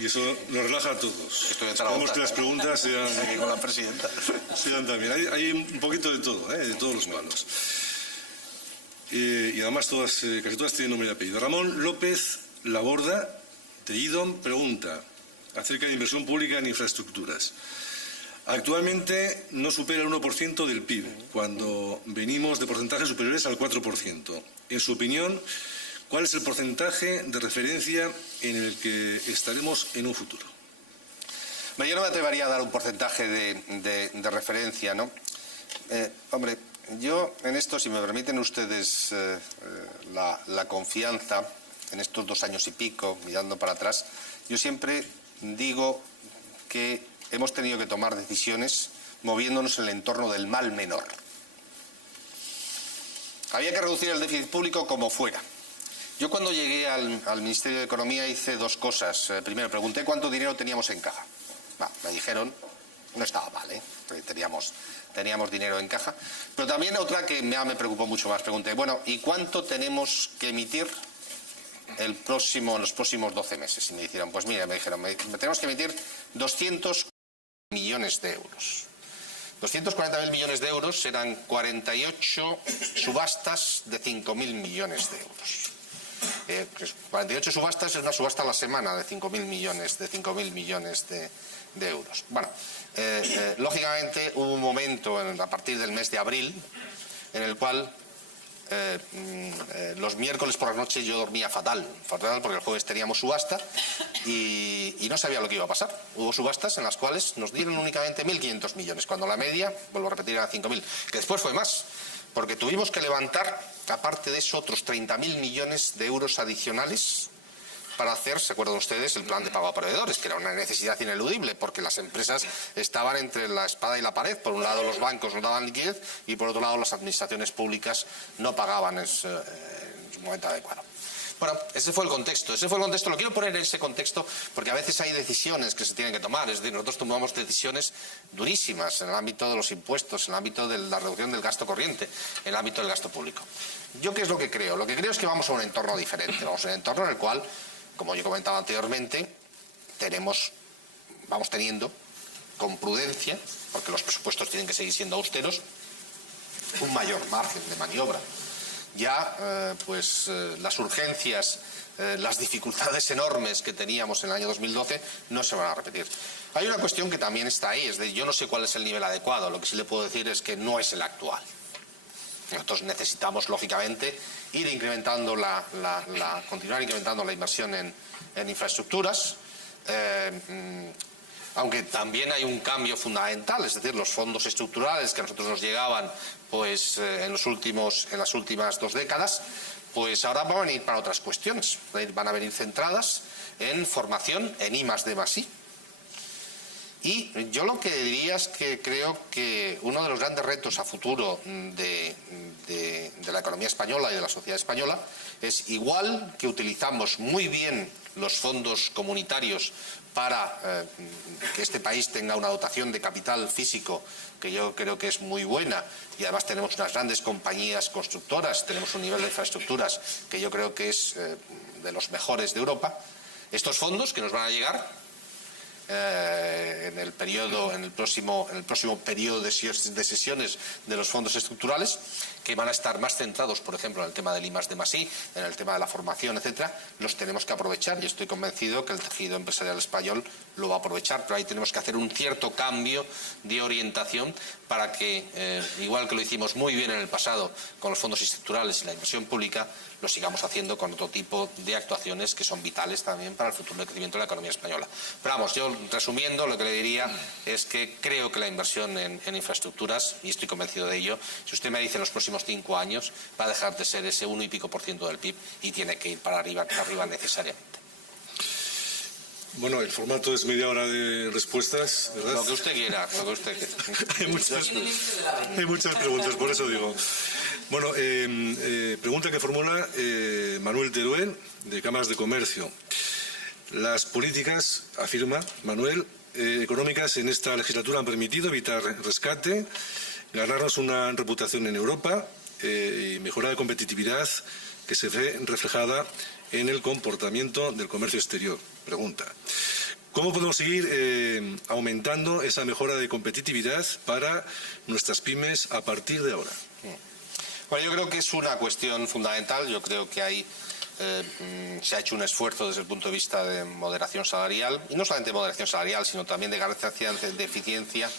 y eso nos relaja a todos. Esperemos que las preguntas sean con la presidenta. Sean también. Hay un poquito de todo, de todos los palos. Y además casi todas tienen nombre y apellido. Ramón López Laborda, de IDOM, pregunta acerca de inversión pública en infraestructuras. Actualmente no supera el 1% del PIB, cuando venimos de porcentajes superiores al 4%. En su opinión, ¿cuál es el porcentaje de referencia en el que estaremos en un futuro? Yo no me atrevería a dar un porcentaje de referencia, ¿no? Hombre, yo en esto, si me permiten ustedes la confianza, en estos 2 años y pico, mirando para atrás, yo siempre digo que hemos tenido que tomar decisiones moviéndonos en el entorno del mal menor. Había que reducir el déficit público como fuera. Yo cuando llegué al Ministerio de Economía hice 2 cosas. Primero, pregunté cuánto dinero teníamos en caja. Me dijeron, no estaba mal, teníamos dinero en caja. Pero también otra que me preocupó mucho más. Pregunté, bueno, ¿y cuánto tenemos que emitir en los próximos 12 meses? Y me dijeron, pues mira, tenemos que emitir 200 millones de euros. 240.000 millones de euros eran 48 subastas de 5.000 millones de euros. 48 subastas es una subasta a la semana de 5.000 millones de euros. Bueno, lógicamente hubo un momento a partir del mes de abril en el cual los miércoles por la noche yo dormía fatal porque el jueves teníamos subasta y no sabía lo que iba a pasar. Hubo subastas en las cuales nos dieron únicamente 1.500 millones, cuando la media, vuelvo a repetir, era 5.000, que después fue más, porque tuvimos que levantar, aparte de eso, otros 30.000 millones de euros adicionales para hacer, ¿se acuerdan ustedes?, el plan de pago a proveedores, que era una necesidad ineludible, porque las empresas estaban entre la espada y la pared. Por un lado los bancos no daban liquidez y por otro lado las administraciones públicas no pagaban en su momento adecuado. Bueno, ese fue el contexto, lo quiero poner en ese contexto porque a veces hay decisiones que se tienen que tomar, es decir, nosotros tomamos decisiones durísimas en el ámbito de los impuestos, en el ámbito de la reducción del gasto corriente, en el ámbito del gasto público. ¿Yo qué es lo que creo? Lo que creo es que vamos a un entorno diferente, vamos a un entorno en el cual, como yo comentaba anteriormente, vamos teniendo con prudencia, porque los presupuestos tienen que seguir siendo austeros, un mayor margen de maniobra. Ya las urgencias, las dificultades enormes que teníamos en el año 2012 no se van a repetir. Hay una cuestión que también está ahí, es decir, yo no sé cuál es el nivel adecuado, lo que sí le puedo decir es que no es el actual. Nosotros necesitamos, lógicamente, continuar incrementando la inversión en infraestructuras, aunque también hay un cambio fundamental, es decir, los fondos estructurales que a nosotros nos llegaban en las últimas 2 décadas, pues ahora van a venir para otras cuestiones, van a venir centradas en formación, en I+D+I. Y yo lo que diría es que creo que uno de los grandes retos a futuro de la economía española y de la sociedad española es, igual que utilizamos muy bien los fondos comunitarios para que este país tenga una dotación de capital físico que yo creo que es muy buena, y además tenemos unas grandes compañías constructoras, tenemos un nivel de infraestructuras que yo creo que es de los mejores de Europa. Estos fondos que nos van a llegar en el próximo periodo de sesiones de los fondos estructurales, que van a estar más centrados, por ejemplo, en el tema del I+D+I, en el tema de la formación, etcétera, los tenemos que aprovechar, y estoy convencido que el tejido empresarial español lo va a aprovechar, pero ahí tenemos que hacer un cierto cambio de orientación para que, igual que lo hicimos muy bien en el pasado con los fondos estructurales y la inversión pública, lo sigamos haciendo con otro tipo de actuaciones que son vitales también para el futuro de crecimiento de la economía española. Pero vamos, yo resumiendo, lo que le diría es que creo que la inversión en infraestructuras, y estoy convencido de ello, si usted me dice en los próximos 5 años, va a dejar de ser ese 1 y pico % del PIB y tiene que ir para arriba necesariamente. Bueno, el formato es media hora de respuestas, ¿verdad? Lo que usted quiera, lo que usted quiera. Hay muchas preguntas, por eso digo. Bueno, pregunta que formula Manuel Teruel, de Cámaras de Comercio. Las políticas, afirma Manuel, económicas en esta legislatura han permitido evitar rescate, ganarnos una reputación en Europa y mejorar la competitividad que se ve reflejada en el comportamiento del comercio exterior. Pregunta: ¿cómo podemos seguir aumentando esa mejora de competitividad para nuestras pymes a partir de ahora? Bueno, yo creo que es una cuestión fundamental. Yo creo que se ha hecho un esfuerzo desde el punto de vista de moderación salarial, y no solamente de moderación salarial, sino también de ganancia de eficiencia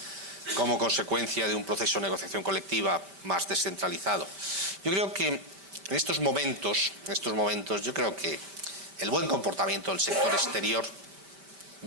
como consecuencia de un proceso de negociación colectiva más descentralizado. Yo creo que en estos momentos, yo creo que el buen comportamiento del sector exterior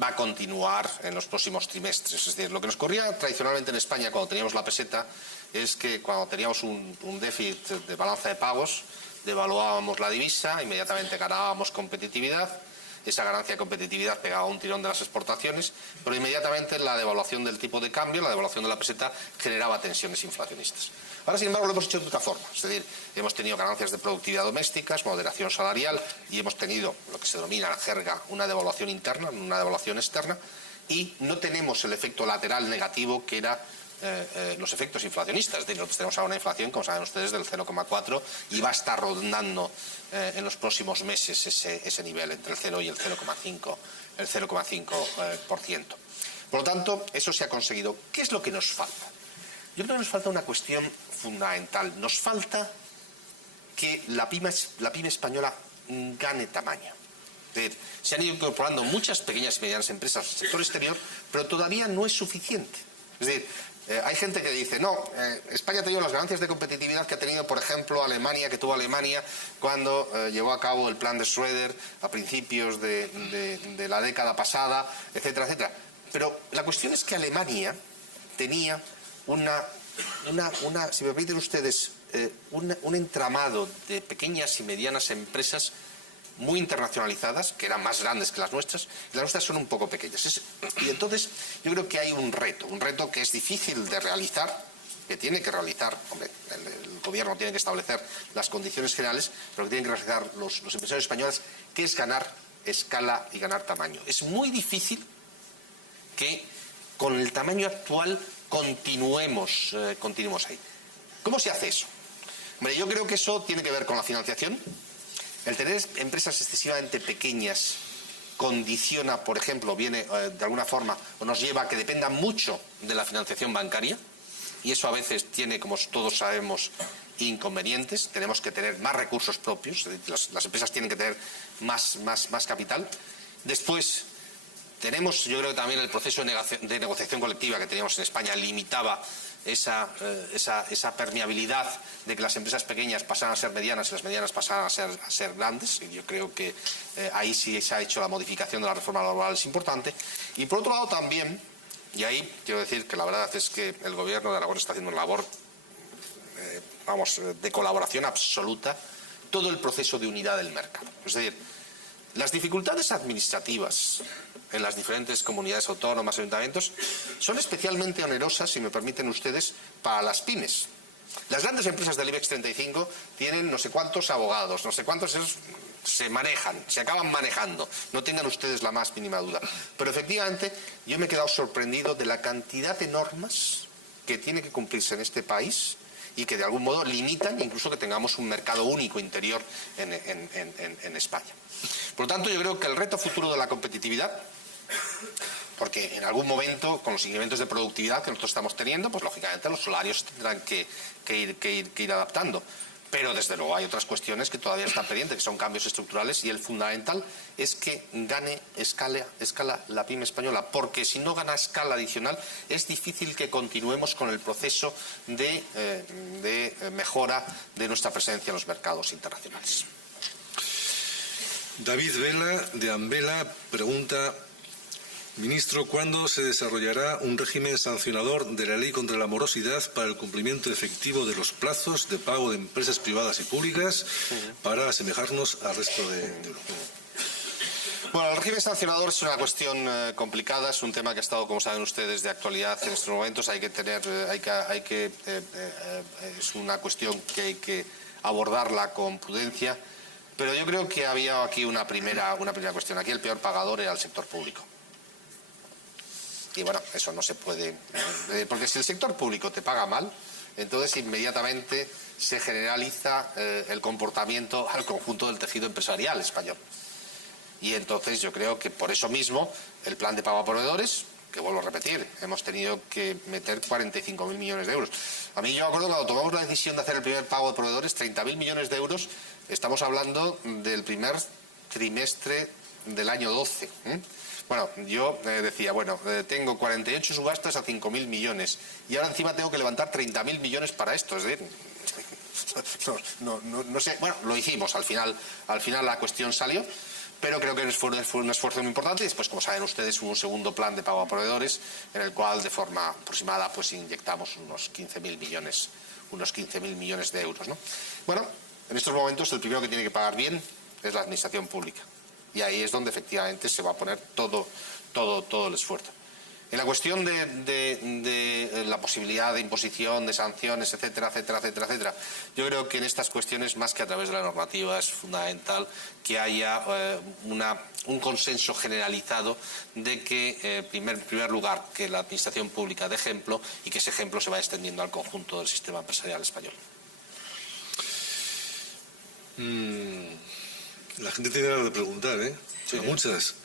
va a continuar en los próximos trimestres. Es decir, lo que nos ocurría tradicionalmente en España cuando teníamos la peseta es que cuando teníamos un déficit de balanza de pagos, devaluábamos la divisa, inmediatamente ganábamos competitividad, esa ganancia de competitividad pegaba un tirón de las exportaciones, pero inmediatamente la devaluación del tipo de cambio, la devaluación de la peseta, generaba tensiones inflacionistas. Ahora, sin embargo, lo hemos hecho de otra forma. Es decir, hemos tenido ganancias de productividad domésticas, moderación salarial, y hemos tenido lo que se denomina en la jerga una devaluación interna, una devaluación externa, y no tenemos el efecto lateral negativo que era los efectos inflacionistas. Es decir, nosotros tenemos ahora una inflación, como saben ustedes, del 0,4 y va a estar rondando en los próximos meses ese nivel, entre el 0 y el 0,5%. Por lo tanto, eso se ha conseguido. ¿Qué es lo que nos falta? Yo creo que nos falta una cuestión fundamental. Nos falta que la pyme española gane tamaño. Es decir, se han ido incorporando muchas pequeñas y medianas empresas al sector exterior, pero todavía no es suficiente. Es decir, hay gente que dice, no, España ha tenido las ganancias de competitividad que ha tenido, por ejemplo, Alemania, que tuvo Alemania cuando llevó a cabo el plan de Schröder a principios de la década pasada, etcétera, etcétera. Pero la cuestión es que Alemania tenía si me permiten ustedes, un entramado de pequeñas y medianas empresas muy internacionalizadas, que eran más grandes que las nuestras, y las nuestras son un poco pequeñas. Y entonces yo creo que hay un reto que es difícil de realizar, que tiene que realizar, hombre, el gobierno tiene que establecer las condiciones generales, pero que tienen que realizar los empresarios españoles, que es ganar escala y ganar tamaño. Es muy difícil que con el tamaño actual continuemos ahí. ¿Cómo se hace eso? Hombre, yo creo que eso tiene que ver con la financiación. El tener empresas excesivamente pequeñas condiciona, por ejemplo, viene de alguna forma o nos lleva a que dependa mucho de la financiación bancaria, y eso a veces tiene, como todos sabemos, inconvenientes. Tenemos que tener más recursos propios, las empresas tienen que tener más capital. Después tenemos, yo creo que también el proceso de negociación colectiva que teníamos en España limitaba esa permeabilidad de que las empresas pequeñas pasaran a ser medianas y las medianas pasaran a ser grandes. Y yo creo que ahí sí se ha hecho la modificación de la reforma laboral, es importante. Y por otro lado también, y ahí quiero decir que la verdad es que el gobierno de Aragón está haciendo una labor de colaboración absoluta, todo el proceso de unidad del mercado. Es decir, Las dificultades administrativas en las diferentes comunidades autónomas, ayuntamientos, son especialmente onerosas, si me permiten ustedes, para las pymes. Las grandes empresas del IBEX 35 tienen no sé cuántos abogados, no sé cuántos, esos se manejan, se acaban manejando, no tengan ustedes la más mínima duda. Pero efectivamente yo me he quedado sorprendido de la cantidad de normas que tiene que cumplirse en este país y que de algún modo limitan incluso que tengamos un mercado único interior en España. Por lo tanto, yo creo que el reto futuro de la competitividad, porque en algún momento, con los incrementos de productividad que nosotros estamos teniendo, pues lógicamente los salarios tendrán que ir adaptando. Pero desde luego hay otras cuestiones que todavía están pendientes, que son cambios estructurales, y el fundamental es que gane escala la pyme española, porque si no gana escala adicional es difícil que continuemos con el proceso de mejora de nuestra presencia en los mercados internacionales. David Vela, de Ambela, pregunta: Ministro, ¿cuándo se desarrollará un régimen sancionador de la ley contra la morosidad para el cumplimiento efectivo de los plazos de pago de empresas privadas y públicas para asemejarnos al resto de Europa? Bueno, el régimen sancionador es una cuestión complicada, es un tema que ha estado, como saben ustedes, de actualidad en estos momentos. Es una cuestión que hay que abordarla con prudencia, pero yo creo que había aquí una primera cuestión. Aquí el peor pagador era el sector público. Y bueno, eso no se puede, porque si el sector público te paga mal, entonces inmediatamente se generaliza el comportamiento al conjunto del tejido empresarial español. Y entonces yo creo que por eso mismo el plan de pago a proveedores, que vuelvo a repetir, hemos tenido que meter 45.000 millones de euros. A mí yo me acuerdo cuando tomamos la decisión de hacer el primer pago de proveedores, 30.000 millones de euros, estamos hablando del primer trimestre del año 12. Bueno, yo decía, bueno, tengo 48 subastas a 5.000 millones y ahora encima tengo que levantar 30.000 millones para esto. Es decir, no sé, bueno, lo hicimos, al final la cuestión salió, pero creo que fue un esfuerzo muy importante. Y después, como saben ustedes, hubo un segundo plan de pago a proveedores en el cual de forma aproximada pues inyectamos unos 15.000 millones de euros, ¿no? Bueno, en estos momentos el primero que tiene que pagar bien es la administración pública. Y ahí es donde efectivamente se va a poner todo el esfuerzo. En la cuestión de la posibilidad de imposición, de sanciones, etcétera, yo creo que en estas cuestiones, más que a través de la normativa, es fundamental que haya un consenso generalizado de que, en primer lugar, que la administración pública dé ejemplo y que ese ejemplo se vaya extendiendo al conjunto del sistema empresarial español. La gente tiene ganas de preguntar, ¿eh? Sí. Muchas.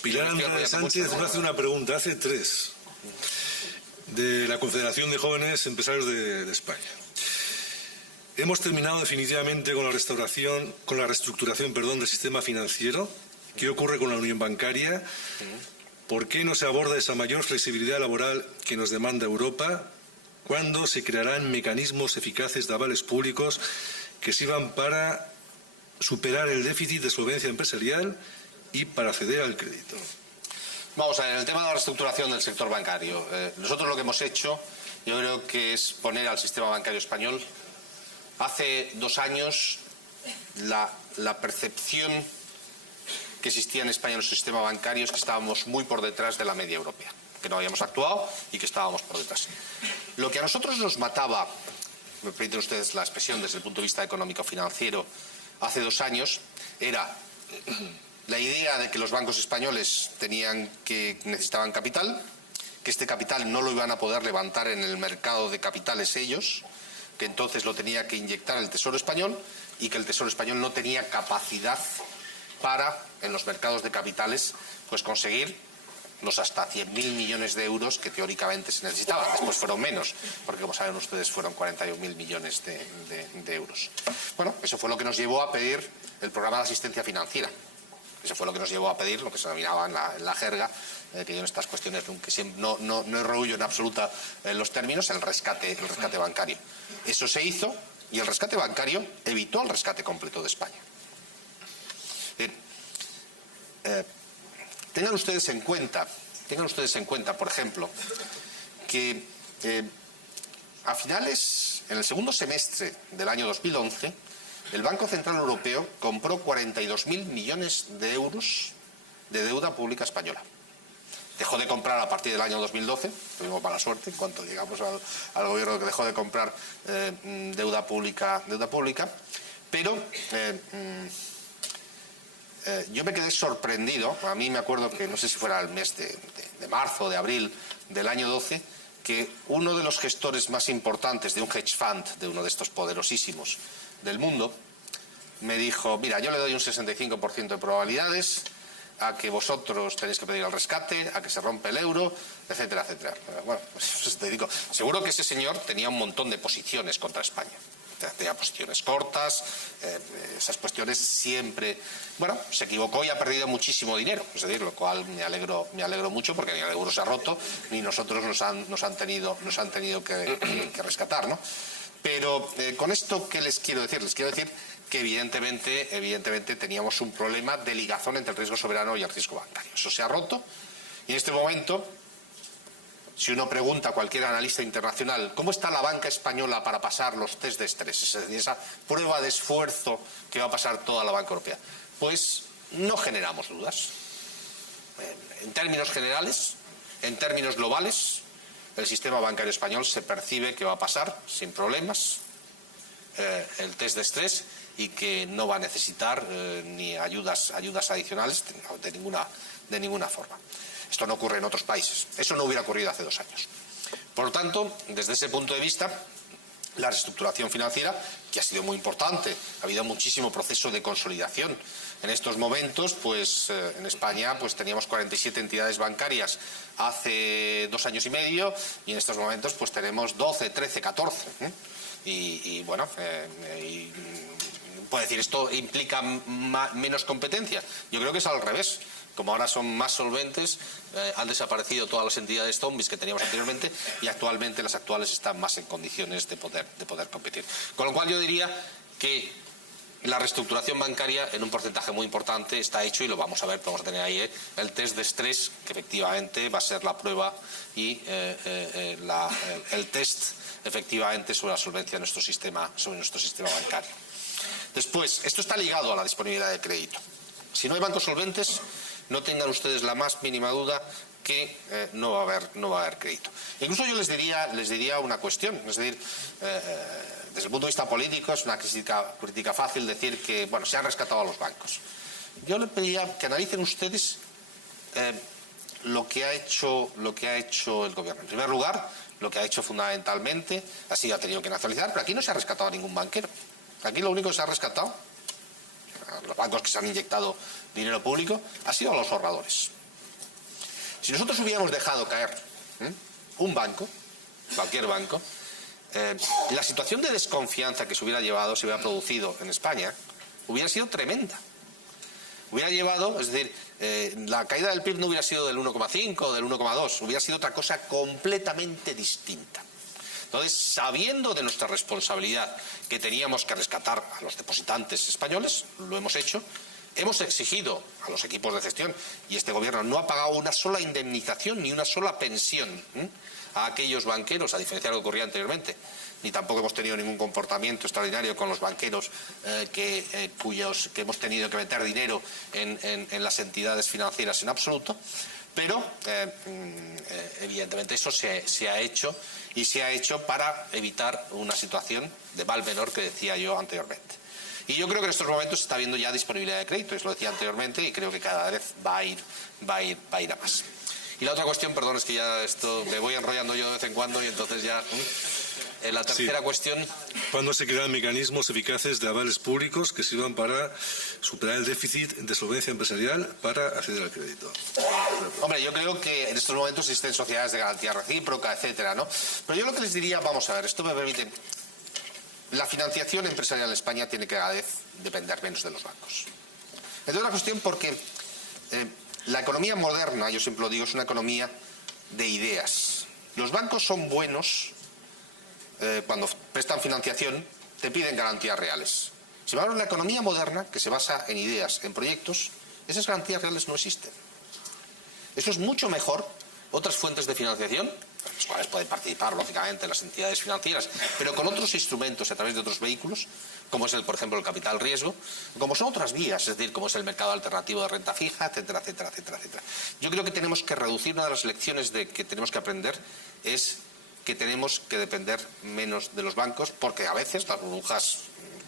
Pilar Andrade Sánchez me hace una pregunta, hace 3, de la Confederación de Jóvenes Empresarios de España. Hemos terminado definitivamente con la reestructuración del sistema financiero. ¿Qué ocurre con la unión bancaria? ¿Por qué no se aborda esa mayor flexibilidad laboral que nos demanda Europa? ¿Cuándo se crearán mecanismos eficaces de avales públicos que sirvan para superar el déficit de solvencia empresarial y para acceder al crédito? Vamos a ver, el tema de la reestructuración del sector bancario. Nosotros lo que hemos hecho, yo creo que es poner al sistema bancario español. Hace 2 años la percepción que existía en España en el sistema bancario es que estábamos muy por detrás de la media europea, que no habíamos actuado y que estábamos por detrás. Lo que a nosotros nos mataba, me permiten ustedes la expresión desde el punto de vista económico-financiero, hace 2 años, era la idea de que los bancos españoles necesitaban capital, que este capital no lo iban a poder levantar en el mercado de capitales ellos, que entonces lo tenía que inyectar el Tesoro Español y que el Tesoro Español no tenía capacidad para, en los mercados de capitales, pues conseguir los hasta 100.000 millones de euros que teóricamente se necesitaban. Después fueron menos, porque como saben ustedes fueron 41.000 millones de euros. Bueno, eso fue lo que nos llevó a pedir el programa de asistencia financiera. Eso fue lo que nos llevó a pedir, lo que se denominaba en la jerga, que yo en estas cuestiones no rehuyo en absoluta los términos, el rescate bancario. Eso se hizo y el rescate bancario evitó el rescate completo de España. Tengan ustedes en cuenta, por ejemplo, que a finales, en el segundo semestre del año 2011, el Banco Central Europeo compró 42.000 millones de euros de deuda pública española. Dejó de comprar a partir del año 2012, tuvimos mala suerte en cuanto llegamos al gobierno que dejó de comprar deuda pública, pero yo me quedé sorprendido. A mí me acuerdo que, no sé si fuera el mes de marzo o de abril del año 12, que uno de los gestores más importantes de un hedge fund, de uno de estos poderosísimos del mundo, me dijo: mira, yo le doy un 65% de probabilidades a que vosotros tenéis que pedir el rescate, a que se rompe el euro, etcétera, etcétera. Bueno, pues te digo, seguro que ese señor tenía un montón de posiciones contra España. Tenía posiciones cortas, esas cuestiones siempre... Bueno, se equivocó y ha perdido muchísimo dinero, es decir, lo cual me alegro mucho, porque ni el euro se ha roto, ni nosotros nos han tenido que rescatar, ¿no? Pero con esto, ¿qué les quiero decir? Les quiero decir que evidentemente teníamos un problema de ligazón entre el riesgo soberano y el riesgo bancario. Eso se ha roto y en este momento, si uno pregunta a cualquier analista internacional ¿cómo está la banca española para pasar los test de estrés? Es decir, esa prueba de esfuerzo que va a pasar toda la banca europea. Pues no generamos dudas. En términos generales, en términos globales, el sistema bancario español se percibe que va a pasar sin problemas el test de estrés y que no va a necesitar ni ayudas adicionales de ninguna forma. Esto no ocurre en otros países. Eso no hubiera ocurrido hace 2 años. Por lo tanto, desde ese punto de vista, la reestructuración financiera, que ha sido muy importante, ha habido muchísimo proceso de consolidación. En estos momentos, pues en España pues teníamos 47 entidades bancarias hace 2 años y medio y en estos momentos pues tenemos 12, 13, 14. Y bueno, puedo decir, ¿esto implica menos competencia? Yo creo que es al revés. Como ahora son más solventes, han desaparecido todas las entidades zombies que teníamos anteriormente y actualmente las actuales están más en condiciones de poder competir. Con lo cual yo diría que la reestructuración bancaria en un porcentaje muy importante está hecho y lo vamos a ver, vamos a tener ahí el test de estrés, que efectivamente va a ser la prueba y el test efectivamente sobre la solvencia de nuestro sistema bancario. Después, esto está ligado a la disponibilidad de crédito. Si no hay bancos solventes, no tengan ustedes la más mínima duda que no va a haber crédito. Incluso yo les diría una cuestión, es decir, desde el punto de vista político es una crítica fácil decir que bueno, se han rescatado a los bancos. Yo les pediría que analicen ustedes lo que ha hecho el gobierno. En primer lugar, lo que ha hecho fundamentalmente ha tenido que nacionalizar, pero aquí no se ha rescatado a ningún banquero. Aquí lo único que se ha rescatado, los bancos que se han inyectado dinero público, ha sido a los ahorradores. Si nosotros hubiéramos dejado caer un banco, cualquier banco, la situación de desconfianza que se hubiera producido en España, hubiera sido tremenda. Hubiera llevado, es decir, la caída del PIB no hubiera sido del 1,5 o del 1,2, hubiera sido otra cosa completamente distinta. Entonces, sabiendo de nuestra responsabilidad que teníamos que rescatar a los depositantes españoles, lo hemos hecho. Hemos exigido a los equipos de gestión, y este gobierno no ha pagado una sola indemnización ni una sola pensión a aquellos banqueros, a diferencia de lo que ocurría anteriormente. Ni tampoco hemos tenido ningún comportamiento extraordinario con los banqueros que hemos tenido que meter dinero en las entidades financieras en absoluto. Pero, evidentemente, eso se ha hecho y se ha hecho para evitar una situación de mal menor que decía yo anteriormente. Y yo creo que en estos momentos se está viendo ya disponibilidad de crédito, eso lo decía anteriormente, y creo que cada vez va a ir a más. Y la otra cuestión, perdón, es que ya esto me voy enrollando yo de vez en cuando y entonces ya... la tercera cuestión... ¿Cuándo se crean mecanismos eficaces de avales públicos que sirvan para superar el déficit de solvencia empresarial para acceder al crédito? Hombre, yo creo que en estos momentos existen sociedades de garantía recíproca, etcétera, ¿no? Pero yo lo que les diría, vamos a ver, esto me permite... La financiación empresarial en España tiene que cada vez depender menos de los bancos. Es una cuestión porque la economía moderna, yo siempre lo digo, es una economía de ideas. Los bancos son buenos cuando prestan financiación, te piden garantías reales. Sin embargo, en la economía moderna, que se basa en ideas, en proyectos, esas garantías reales no existen. Eso es mucho mejor. Otras fuentes de financiación, las cuales pueden participar, lógicamente, las entidades financieras, pero con otros instrumentos, a través de otros vehículos, como es, por ejemplo, el capital riesgo, como son otras vías, es decir, como es el mercado alternativo de renta fija, etcétera, etcétera, etcétera, etcétera. Yo creo que tenemos que reducir, una de las lecciones que tenemos que aprender es que tenemos que depender menos de los bancos, porque a veces las burbujas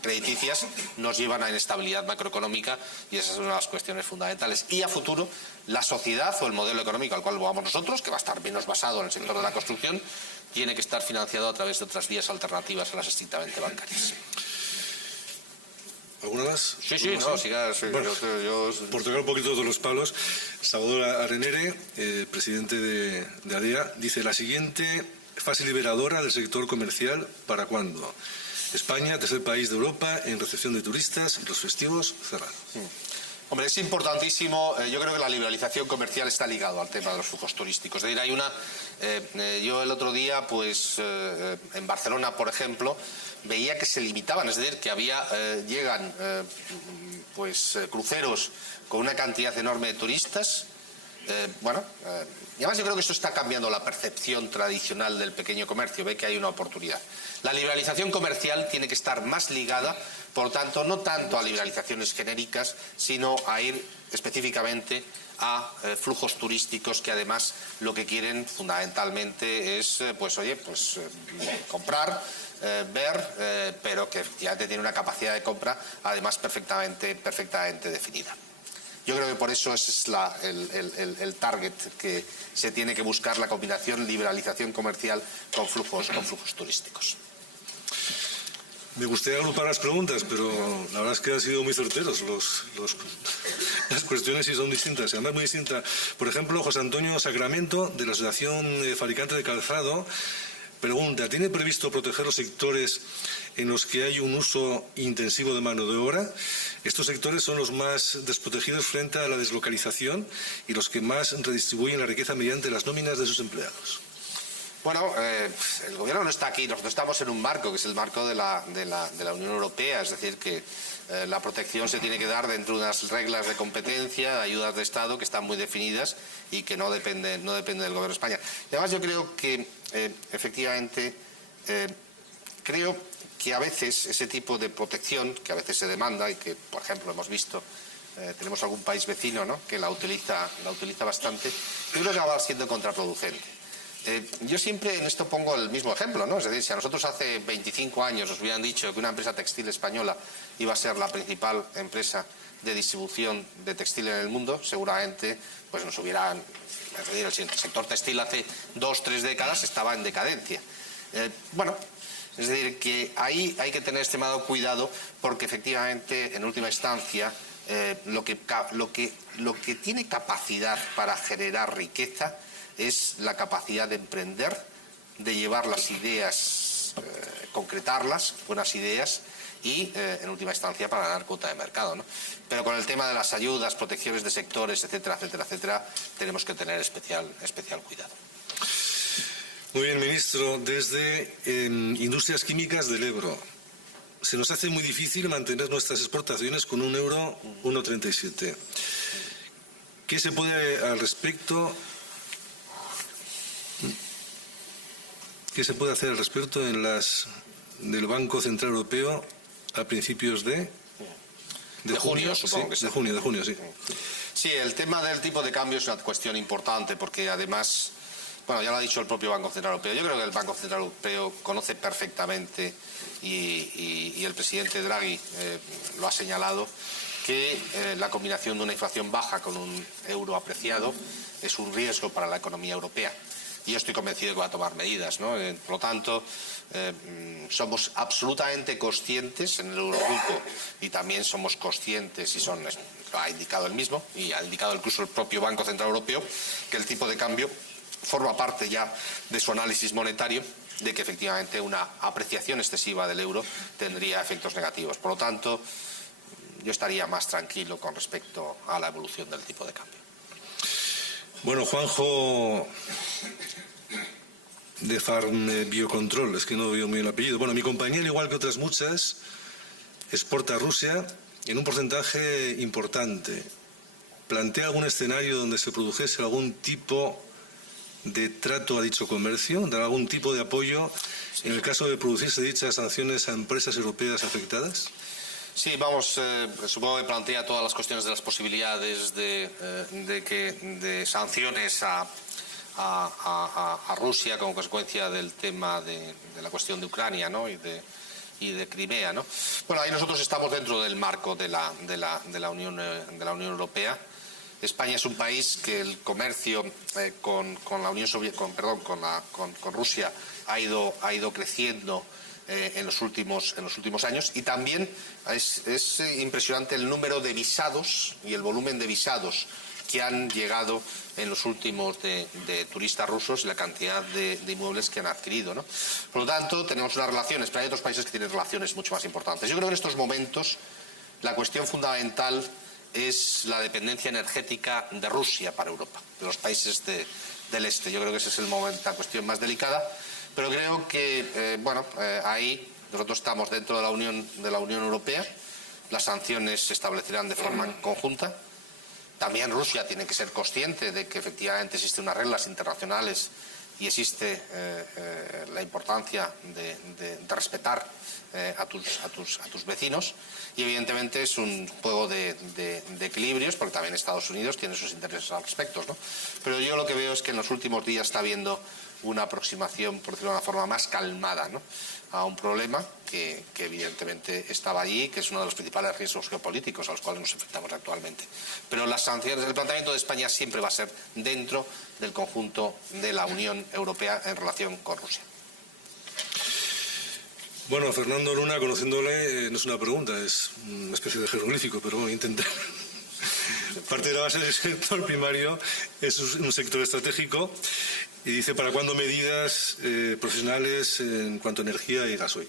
crediticias nos llevan a inestabilidad macroeconómica y esa es una de las cuestiones fundamentales. Y a futuro, la sociedad o el modelo económico al cual vamos nosotros, que va a estar menos basado en el sector de la construcción, tiene que estar financiado a través de otras vías alternativas a las estrictamente bancarias. ¿Alguna más? Sí, no, siga. Sí, bueno, por tocar un poquito todos los palos, Salvador Arenere, presidente de ADEA, dice: la siguiente fase liberadora del sector comercial, ¿para cuándo? España, tercer país de Europa en recepción de turistas y los festivos cerrados. Hombre, es importantísimo. Yo creo que la liberalización comercial está ligado al tema de los flujos turísticos. Es decir, hay una. Yo el otro día, pues, en Barcelona, por ejemplo, veía que se limitaban, es decir, que llegan cruceros con una cantidad enorme de turistas. Y además yo creo que esto está cambiando la percepción tradicional del pequeño comercio, ve que hay una oportunidad. La liberalización comercial tiene que estar más ligada, por tanto, no tanto a liberalizaciones genéricas, sino a ir específicamente a flujos turísticos que además lo que quieren fundamentalmente es, comprar, ver, pero que efectivamente tiene una capacidad de compra además perfectamente definida. Yo creo que por eso ese es el target que se tiene que buscar, la combinación liberalización comercial con flujos turísticos. Me gustaría agrupar las preguntas, pero la verdad es que han sido muy certeros las cuestiones y son distintas. Además, muy distintas. Por ejemplo, José Antonio Sacramento, de la Asociación Fabricante de Calzado, pregunta: ¿tiene previsto proteger los sectores en los que hay un uso intensivo de mano de obra? Estos sectores son los más desprotegidos frente a la deslocalización y los que más redistribuyen la riqueza mediante las nóminas de sus empleados. Bueno, el gobierno no está aquí, nosotros estamos en un marco, que es el marco de la Unión Europea, es decir, que la protección se tiene que dar dentro de unas reglas de competencia, de ayudas de Estado que están muy definidas y que no dependen del Gobierno de España. Y además yo creo que, efectivamente, creo que a veces ese tipo de protección, que a veces se demanda y que, por ejemplo, hemos visto, tenemos algún país vecino, ¿no?, que la utiliza bastante, yo creo que va siendo contraproducente. Yo siempre en esto pongo el mismo ejemplo, ¿no? Es decir, si a nosotros hace 25 años nos hubieran dicho que una empresa textil española iba a ser la principal empresa de distribución de textil en el mundo, seguramente pues nos hubieran... Es decir, el sector textil hace 2-3 décadas estaba en decadencia. Es decir, que ahí hay que tener extremado cuidado porque efectivamente, en última instancia, lo que tiene capacidad para generar riqueza es la capacidad de emprender, de llevar las ideas, concretarlas, buenas ideas, y en última instancia para ganar cuota de mercado, ¿no? Pero con el tema de las ayudas, protecciones de sectores, etcétera, etcétera, etcétera, tenemos que tener especial cuidado. Muy bien, ministro. Desde Industrias Químicas del Ebro, se nos hace muy difícil mantener nuestras exportaciones con un euro 1,37. ¿Qué se puede al respecto? ¿Qué se puede hacer al respecto del Banco Central Europeo a principios de junio, supongo que sí. De junio, sí. Sí, el tema del tipo de cambio es una cuestión importante porque además, bueno, ya lo ha dicho el propio Banco Central Europeo. Yo creo que el Banco Central Europeo conoce perfectamente y el presidente Draghi lo ha señalado, que la combinación de una inflación baja con un euro apreciado es un riesgo para la economía europea. Y yo estoy convencido de que va a tomar medidas, ¿no? Por lo tanto, somos absolutamente conscientes en el Eurogrupo y también somos conscientes, y lo ha indicado él mismo y ha indicado incluso el propio Banco Central Europeo, que el tipo de cambio forma parte ya de su análisis monetario, de que efectivamente una apreciación excesiva del euro tendría efectos negativos. Por lo tanto, yo estaría más tranquilo con respecto a la evolución del tipo de cambio. Bueno, Juanjo de Farm Biocontrol, es que no veo muy el apellido. Bueno, mi compañía, al igual que otras muchas, exporta a Rusia en un porcentaje importante. ¿Plantea algún escenario donde se produjese algún tipo de trato a dicho comercio? ¿Dará algún tipo de apoyo en el caso de producirse dichas sanciones a empresas europeas afectadas? Sí, supongo que plantea todas las cuestiones de las posibilidades de sanciones a Rusia como consecuencia del tema de la cuestión de Ucrania, ¿no? y de Crimea, ¿no? Bueno, ahí nosotros estamos dentro del marco de la Unión Europea. España es un país que el comercio con Rusia ha ido creciendo en los últimos años, y también es impresionante el número de visados y el volumen de visados que han llegado en los últimos de turistas rusos y la cantidad de inmuebles que han adquirido, ¿no? Por lo tanto, tenemos unas relaciones, pero hay otros países que tienen relaciones mucho más importantes. Yo creo que en estos momentos la cuestión fundamental es la dependencia energética de Rusia para Europa, de los países del este. Yo creo que ese es la cuestión más delicada, pero creo que ahí nosotros estamos dentro de la Unión Europea. Las sanciones se establecerán de forma conjunta. También Rusia tiene que ser consciente de que efectivamente existen unas reglas internacionales y existe la importancia de respetar a tus vecinos, y evidentemente es un juego de equilibrios, porque también Estados Unidos tiene sus intereses al respecto, ¿no? Pero yo lo que veo es que en los últimos días está habiendo una aproximación, por decirlo de una forma más calmada, ¿no?, a un problema que evidentemente estaba allí, que es uno de los principales riesgos geopolíticos a los cuales nos enfrentamos actualmente. Pero las sanciones, el planteamiento de España siempre va a ser dentro del conjunto de la Unión Europea en relación con Rusia. Bueno, Fernando Luna, conociéndole, no es una pregunta, es una especie de jeroglífico, pero bueno, intentar. Parte de la base del sector primario es un sector estratégico, y dice: ¿para cuándo medidas profesionales en cuanto a energía y gasoil?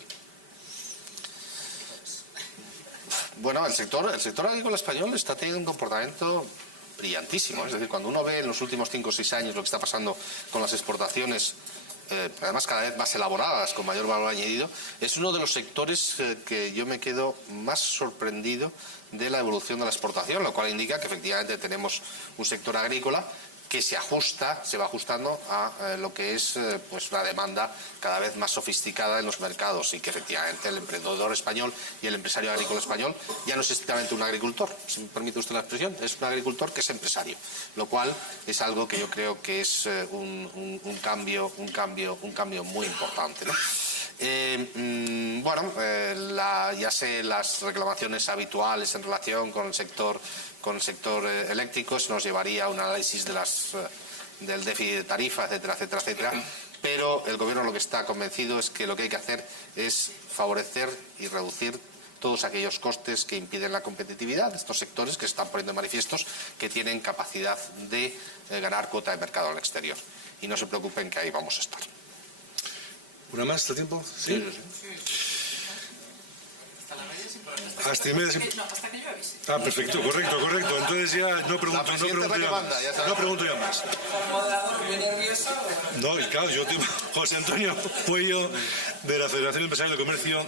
Bueno, el sector agrícola español está teniendo un comportamiento brillantísimo. Es decir, cuando uno ve en los últimos 5 o 6 años lo que está pasando con las exportaciones, además cada vez más elaboradas, con mayor valor añadido, es uno de los sectores que yo me quedo más sorprendido de la evolución de la exportación, lo cual indica que efectivamente tenemos un sector agrícola que se va ajustando a lo que es la demanda cada vez más sofisticada en los mercados, y que efectivamente el emprendedor español y el empresario agrícola español ya no es estrictamente un agricultor, si me permite usted la expresión, es un agricultor que es empresario, lo cual es algo que yo creo que es un cambio muy importante, ¿no? Ya sé las reclamaciones habituales en relación con el sector eléctrico, eso nos llevaría a un análisis del déficit de tarifa, etcétera, pero el Gobierno lo que está convencido es que lo que hay que hacer es favorecer y reducir todos aquellos costes que impiden la competitividad de estos sectores que se están poniendo manifiestos, que tienen capacidad de ganar cuota de mercado al exterior. Y no se preocupen, que ahí vamos a estar. ¿Una más? ¿Está tiempo? ¿Sí? Hasta y media sin... No, hasta que yo avise. Ah, perfecto, correcto. Entonces ya no pregunto ya más. Moderador, muy nervioso. No, y claro, yo tengo José Antonio Puello, de la Federación Empresarial de Comercio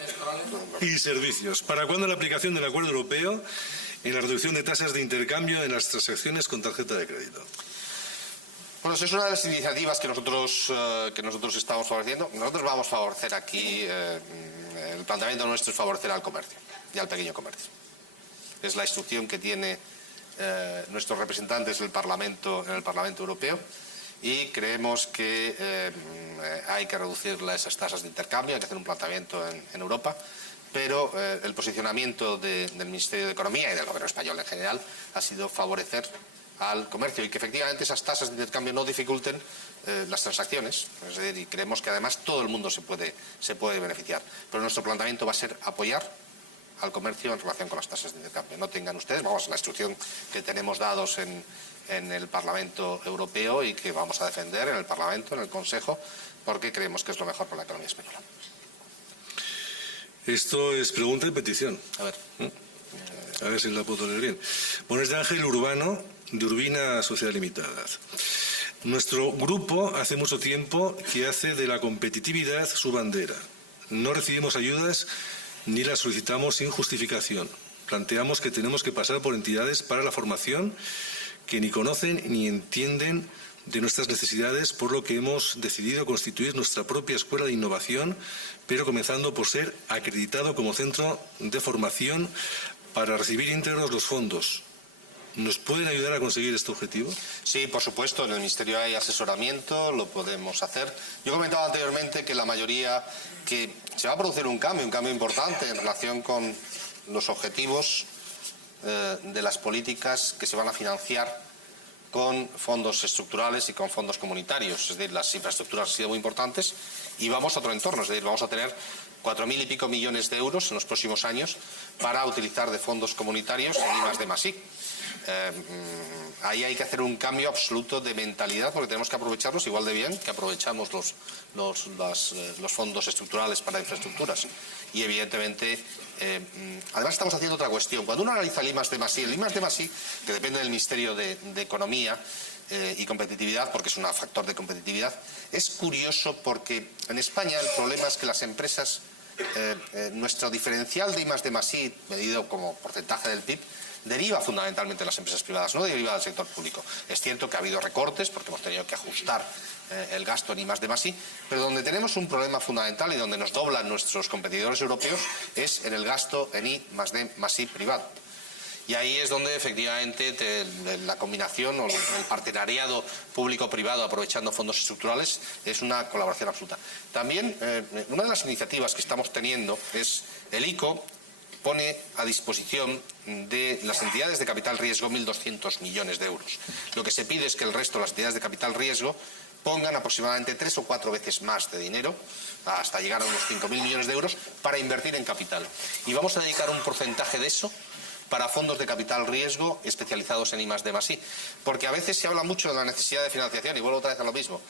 y Servicios. ¿Para cuándo la aplicación del acuerdo europeo en la reducción de tasas de intercambio en las transacciones con tarjeta de crédito? Bueno, eso es una de las iniciativas que nosotros estamos favoreciendo. Nosotros vamos a favorecer aquí, el planteamiento nuestro es favorecer al comercio y al pequeño comercio. Es la instrucción que tiene nuestros representantes en el Parlamento Europeo, y creemos que hay que reducir esas tasas de intercambio, hay que hacer un planteamiento en Europa, pero el posicionamiento del Ministerio de Economía y del Gobierno español en general ha sido favorecer al comercio, y que efectivamente esas tasas de intercambio no dificulten las transacciones. Es decir, y creemos que además todo el mundo se puede beneficiar. Pero nuestro planteamiento va a ser apoyar al comercio en relación con las tasas de intercambio. No tengan ustedes, la instrucción que tenemos dados en el Parlamento Europeo y que vamos a defender en el Parlamento, en el Consejo, porque creemos que es lo mejor para la economía española. Esto es pregunta y petición. A ver si la puedo leer bien. Bueno, es de Ángel Urbano, de Urbina Sociedad Limitada. Nuestro grupo hace mucho tiempo que hace de la competitividad su bandera. No recibimos ayudas ni las solicitamos sin justificación. Planteamos que tenemos que pasar por entidades para la formación, que ni conocen ni entienden de nuestras necesidades, por lo que hemos decidido constituir nuestra propia escuela de innovación, pero comenzando por ser acreditado como centro de formación para recibir íntegros los fondos. ¿Nos pueden ayudar a conseguir este objetivo? Sí, por supuesto, en el Ministerio hay asesoramiento, lo podemos hacer. Yo comentaba anteriormente que la mayoría, que se va a producir un cambio importante en relación con los objetivos de las políticas que se van a financiar con fondos estructurales y con fondos comunitarios. Es decir, las infraestructuras han sido muy importantes y vamos a otro entorno, es decir, vamos a tener 4.000 y pico millones de euros en los próximos años para utilizar de fondos comunitarios en I+D+I. Ahí hay que hacer un cambio absoluto de mentalidad, porque tenemos que aprovecharlos igual de bien que aprovechamos los fondos estructurales para infraestructuras. Y evidentemente, además estamos haciendo otra cuestión. Cuando uno analiza el I+D+I, que depende del Ministerio de Economía y Competitividad, porque es un factor de competitividad, es curioso porque en España el problema es que las empresas, nuestro diferencial de I+D+I, medido como porcentaje del PIB, deriva fundamentalmente de las empresas privadas, no deriva del sector público. Es cierto que ha habido recortes porque hemos tenido que ajustar el gasto en I+D+I, pero donde tenemos un problema fundamental y donde nos doblan nuestros competidores europeos es en el gasto en I+D+I privado. Y ahí es donde efectivamente la combinación o el partenariado público-privado aprovechando fondos estructurales es una colaboración absoluta. También una de las iniciativas que estamos teniendo es el ICO pone a disposición de las entidades de capital riesgo 1.200 millones de euros. Lo que se pide es que el resto de las entidades de capital riesgo pongan aproximadamente 3 o 4 veces más de dinero, hasta llegar a unos 5.000 millones de euros, para invertir en capital. Y vamos a dedicar un porcentaje de eso para fondos de capital riesgo especializados en I+D+I. Porque a veces se habla mucho de la necesidad de financiación, y vuelvo otra vez a lo mismo.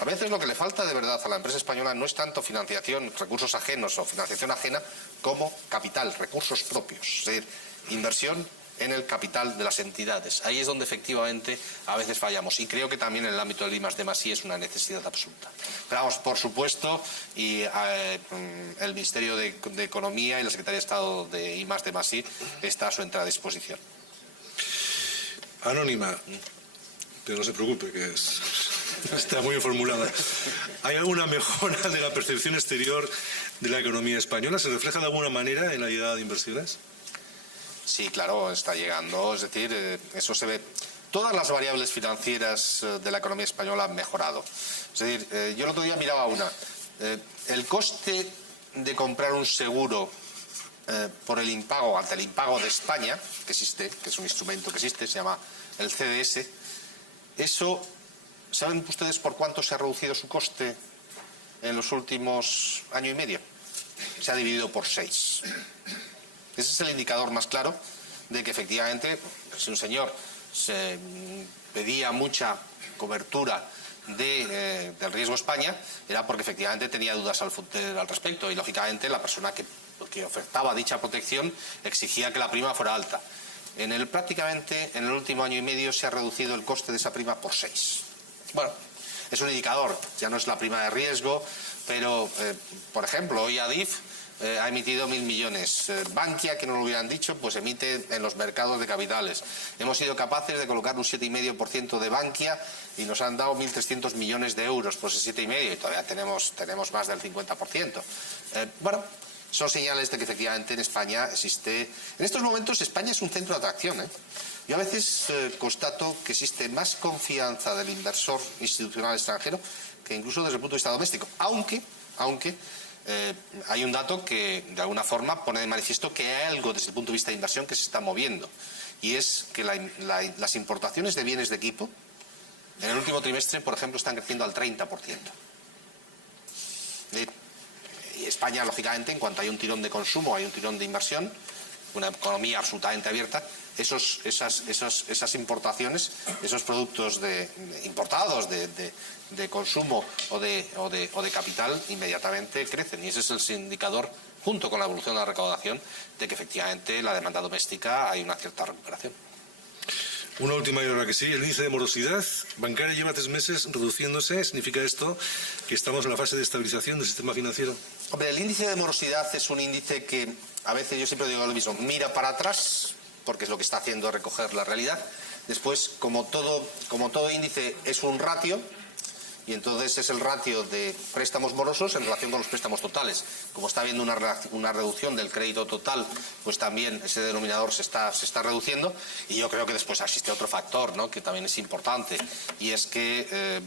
A veces lo que le falta de verdad a la empresa española no es tanto financiación, recursos ajenos o financiación ajena, como capital, recursos propios. Es decir, inversión en el capital de las entidades. Ahí es donde efectivamente a veces fallamos. Y creo que también en el ámbito del I+D+I es una necesidad absoluta. Pero vamos, por supuesto, y el Ministerio de Economía y la Secretaría de Estado de I+D+I está a su entera disposición. Anónima, pero no se preocupe, que está muy formulada. ¿Hay alguna mejora de la percepción exterior de la economía española? ¿Se refleja de alguna manera en la llegada de inversiones? Sí, claro, está llegando. Es decir, eso se ve. Todas las variables financieras de la economía española han mejorado. Es decir, yo el otro día miraba una. El coste de comprar un seguro por el impago, ante el impago de España, que existe, que es un instrumento que existe, se llama el CDS, eso, ¿saben ustedes por cuánto se ha reducido su coste en los últimos año y medio? Se ha dividido por 6. Ese es el indicador más claro de que efectivamente, si un señor se pedía mucha cobertura del riesgo España, era porque efectivamente tenía dudas al respecto y lógicamente la persona que ofertaba dicha protección exigía que la prima fuera alta. Prácticamente en el último año y medio se ha reducido el coste de esa prima por 6. Bueno, es un indicador, ya no es la prima de riesgo, pero por ejemplo, hoy Adif ha emitido 1.000 millones. Bankia, que no lo hubieran dicho, pues emite en los mercados de capitales. Hemos sido capaces de colocar un 7,5% de Bankia y nos han dado 1.300 millones de euros por ese 7,5% y todavía tenemos más del 50%. Bueno, son señales de que efectivamente en España existe. En estos momentos España es un centro de atracción. Yo a veces constato que existe más confianza del inversor institucional extranjero que incluso desde el punto de vista doméstico, aunque hay un dato que de alguna forma pone de manifiesto que hay algo desde el punto de vista de inversión que se está moviendo, y es que las importaciones de bienes de equipo en el último trimestre, por ejemplo, están creciendo al 30%. Y España, lógicamente, en cuanto hay un tirón de consumo, hay un tirón de inversión, una economía absolutamente abierta, esas importaciones, esos productos importados de consumo o de capital inmediatamente crecen, y ese es el indicador, junto con la evolución de la recaudación, de que efectivamente la demanda doméstica hay una cierta recuperación. Una última y ahora que sí, el índice de morosidad bancaria lleva 3 meses reduciéndose. ¿Significa esto que estamos en la fase de estabilización del sistema financiero? Hombre, el índice de morosidad es un índice que a veces, yo siempre digo lo mismo, mira para atrás, porque es lo que está haciendo recoger la realidad, Después, como todo índice, es un ratio, y entonces es el ratio de préstamos morosos en relación con los préstamos totales. Como está habiendo una reducción del crédito total, pues también ese denominador se está reduciendo, y yo creo que después existe otro factor, ¿no?, que también es importante, y es que,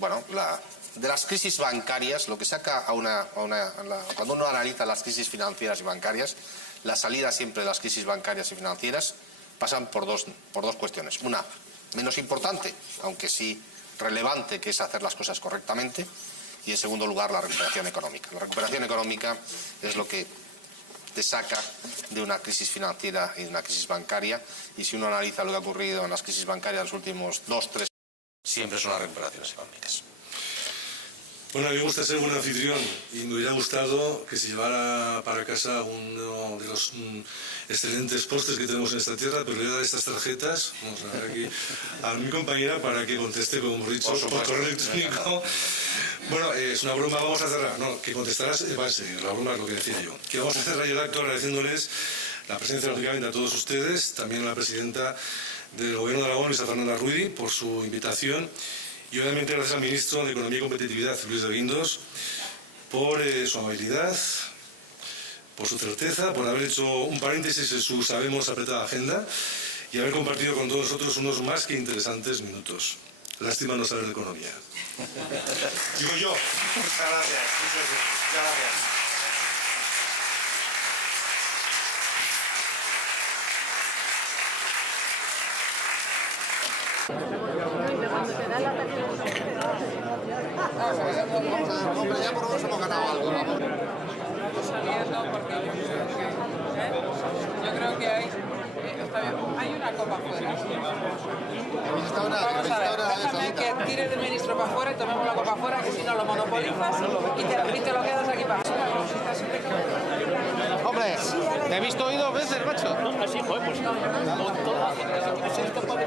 de las crisis bancarias, lo que saca cuando uno analiza las crisis financieras y bancarias, la salida siempre de las crisis bancarias y financieras pasan por dos cuestiones. Una, menos importante, aunque sí relevante, que es hacer las cosas correctamente, y en segundo lugar la recuperación económica. La recuperación económica es lo que te saca de una crisis financiera y de una crisis bancaria, y si uno analiza lo que ha ocurrido en las crisis bancarias los últimos 2-3 años, siempre son las recuperaciones económicas. Bueno, a mí me gusta ser buen anfitrión y me hubiera gustado que se llevara para casa uno de los excelentes postres que tenemos en esta tierra, pero le voy a dar estas tarjetas, vamos a ver aquí, a mi compañera para que conteste, como hemos dicho, por correo electrónico. Bueno, es una broma, vamos a cerrar, no, que contestarás, va en serio, la broma es lo que decía yo. Que vamos a cerrar el acto agradeciéndoles la presencia, lógicamente, a todos ustedes, también a la presidenta del Gobierno de Aragón, Luisa Fernanda Ruiz, por su invitación. Y obviamente gracias al ministro de Economía y Competitividad, Luis de Guindos, por su amabilidad, por su certeza, por haber hecho un paréntesis en su sabemos apretada agenda y haber compartido con todos nosotros unos más que interesantes minutos. Lástima no saber de economía. Digo yo. Muchas gracias. Muchas gracias. Hombre, ya por lo menos hemos ganado algo, ¿no? Saliendo porque yo creo que hay una copa afuera. Vamos a ver, déjame que tires del ministro para afuera y tomemos la copa afuera, que si no lo monopolizas y te lo quedas aquí para afuera. Hombre, te he visto hoy 2 veces, macho. Así fue, pues con toda la gente que se puede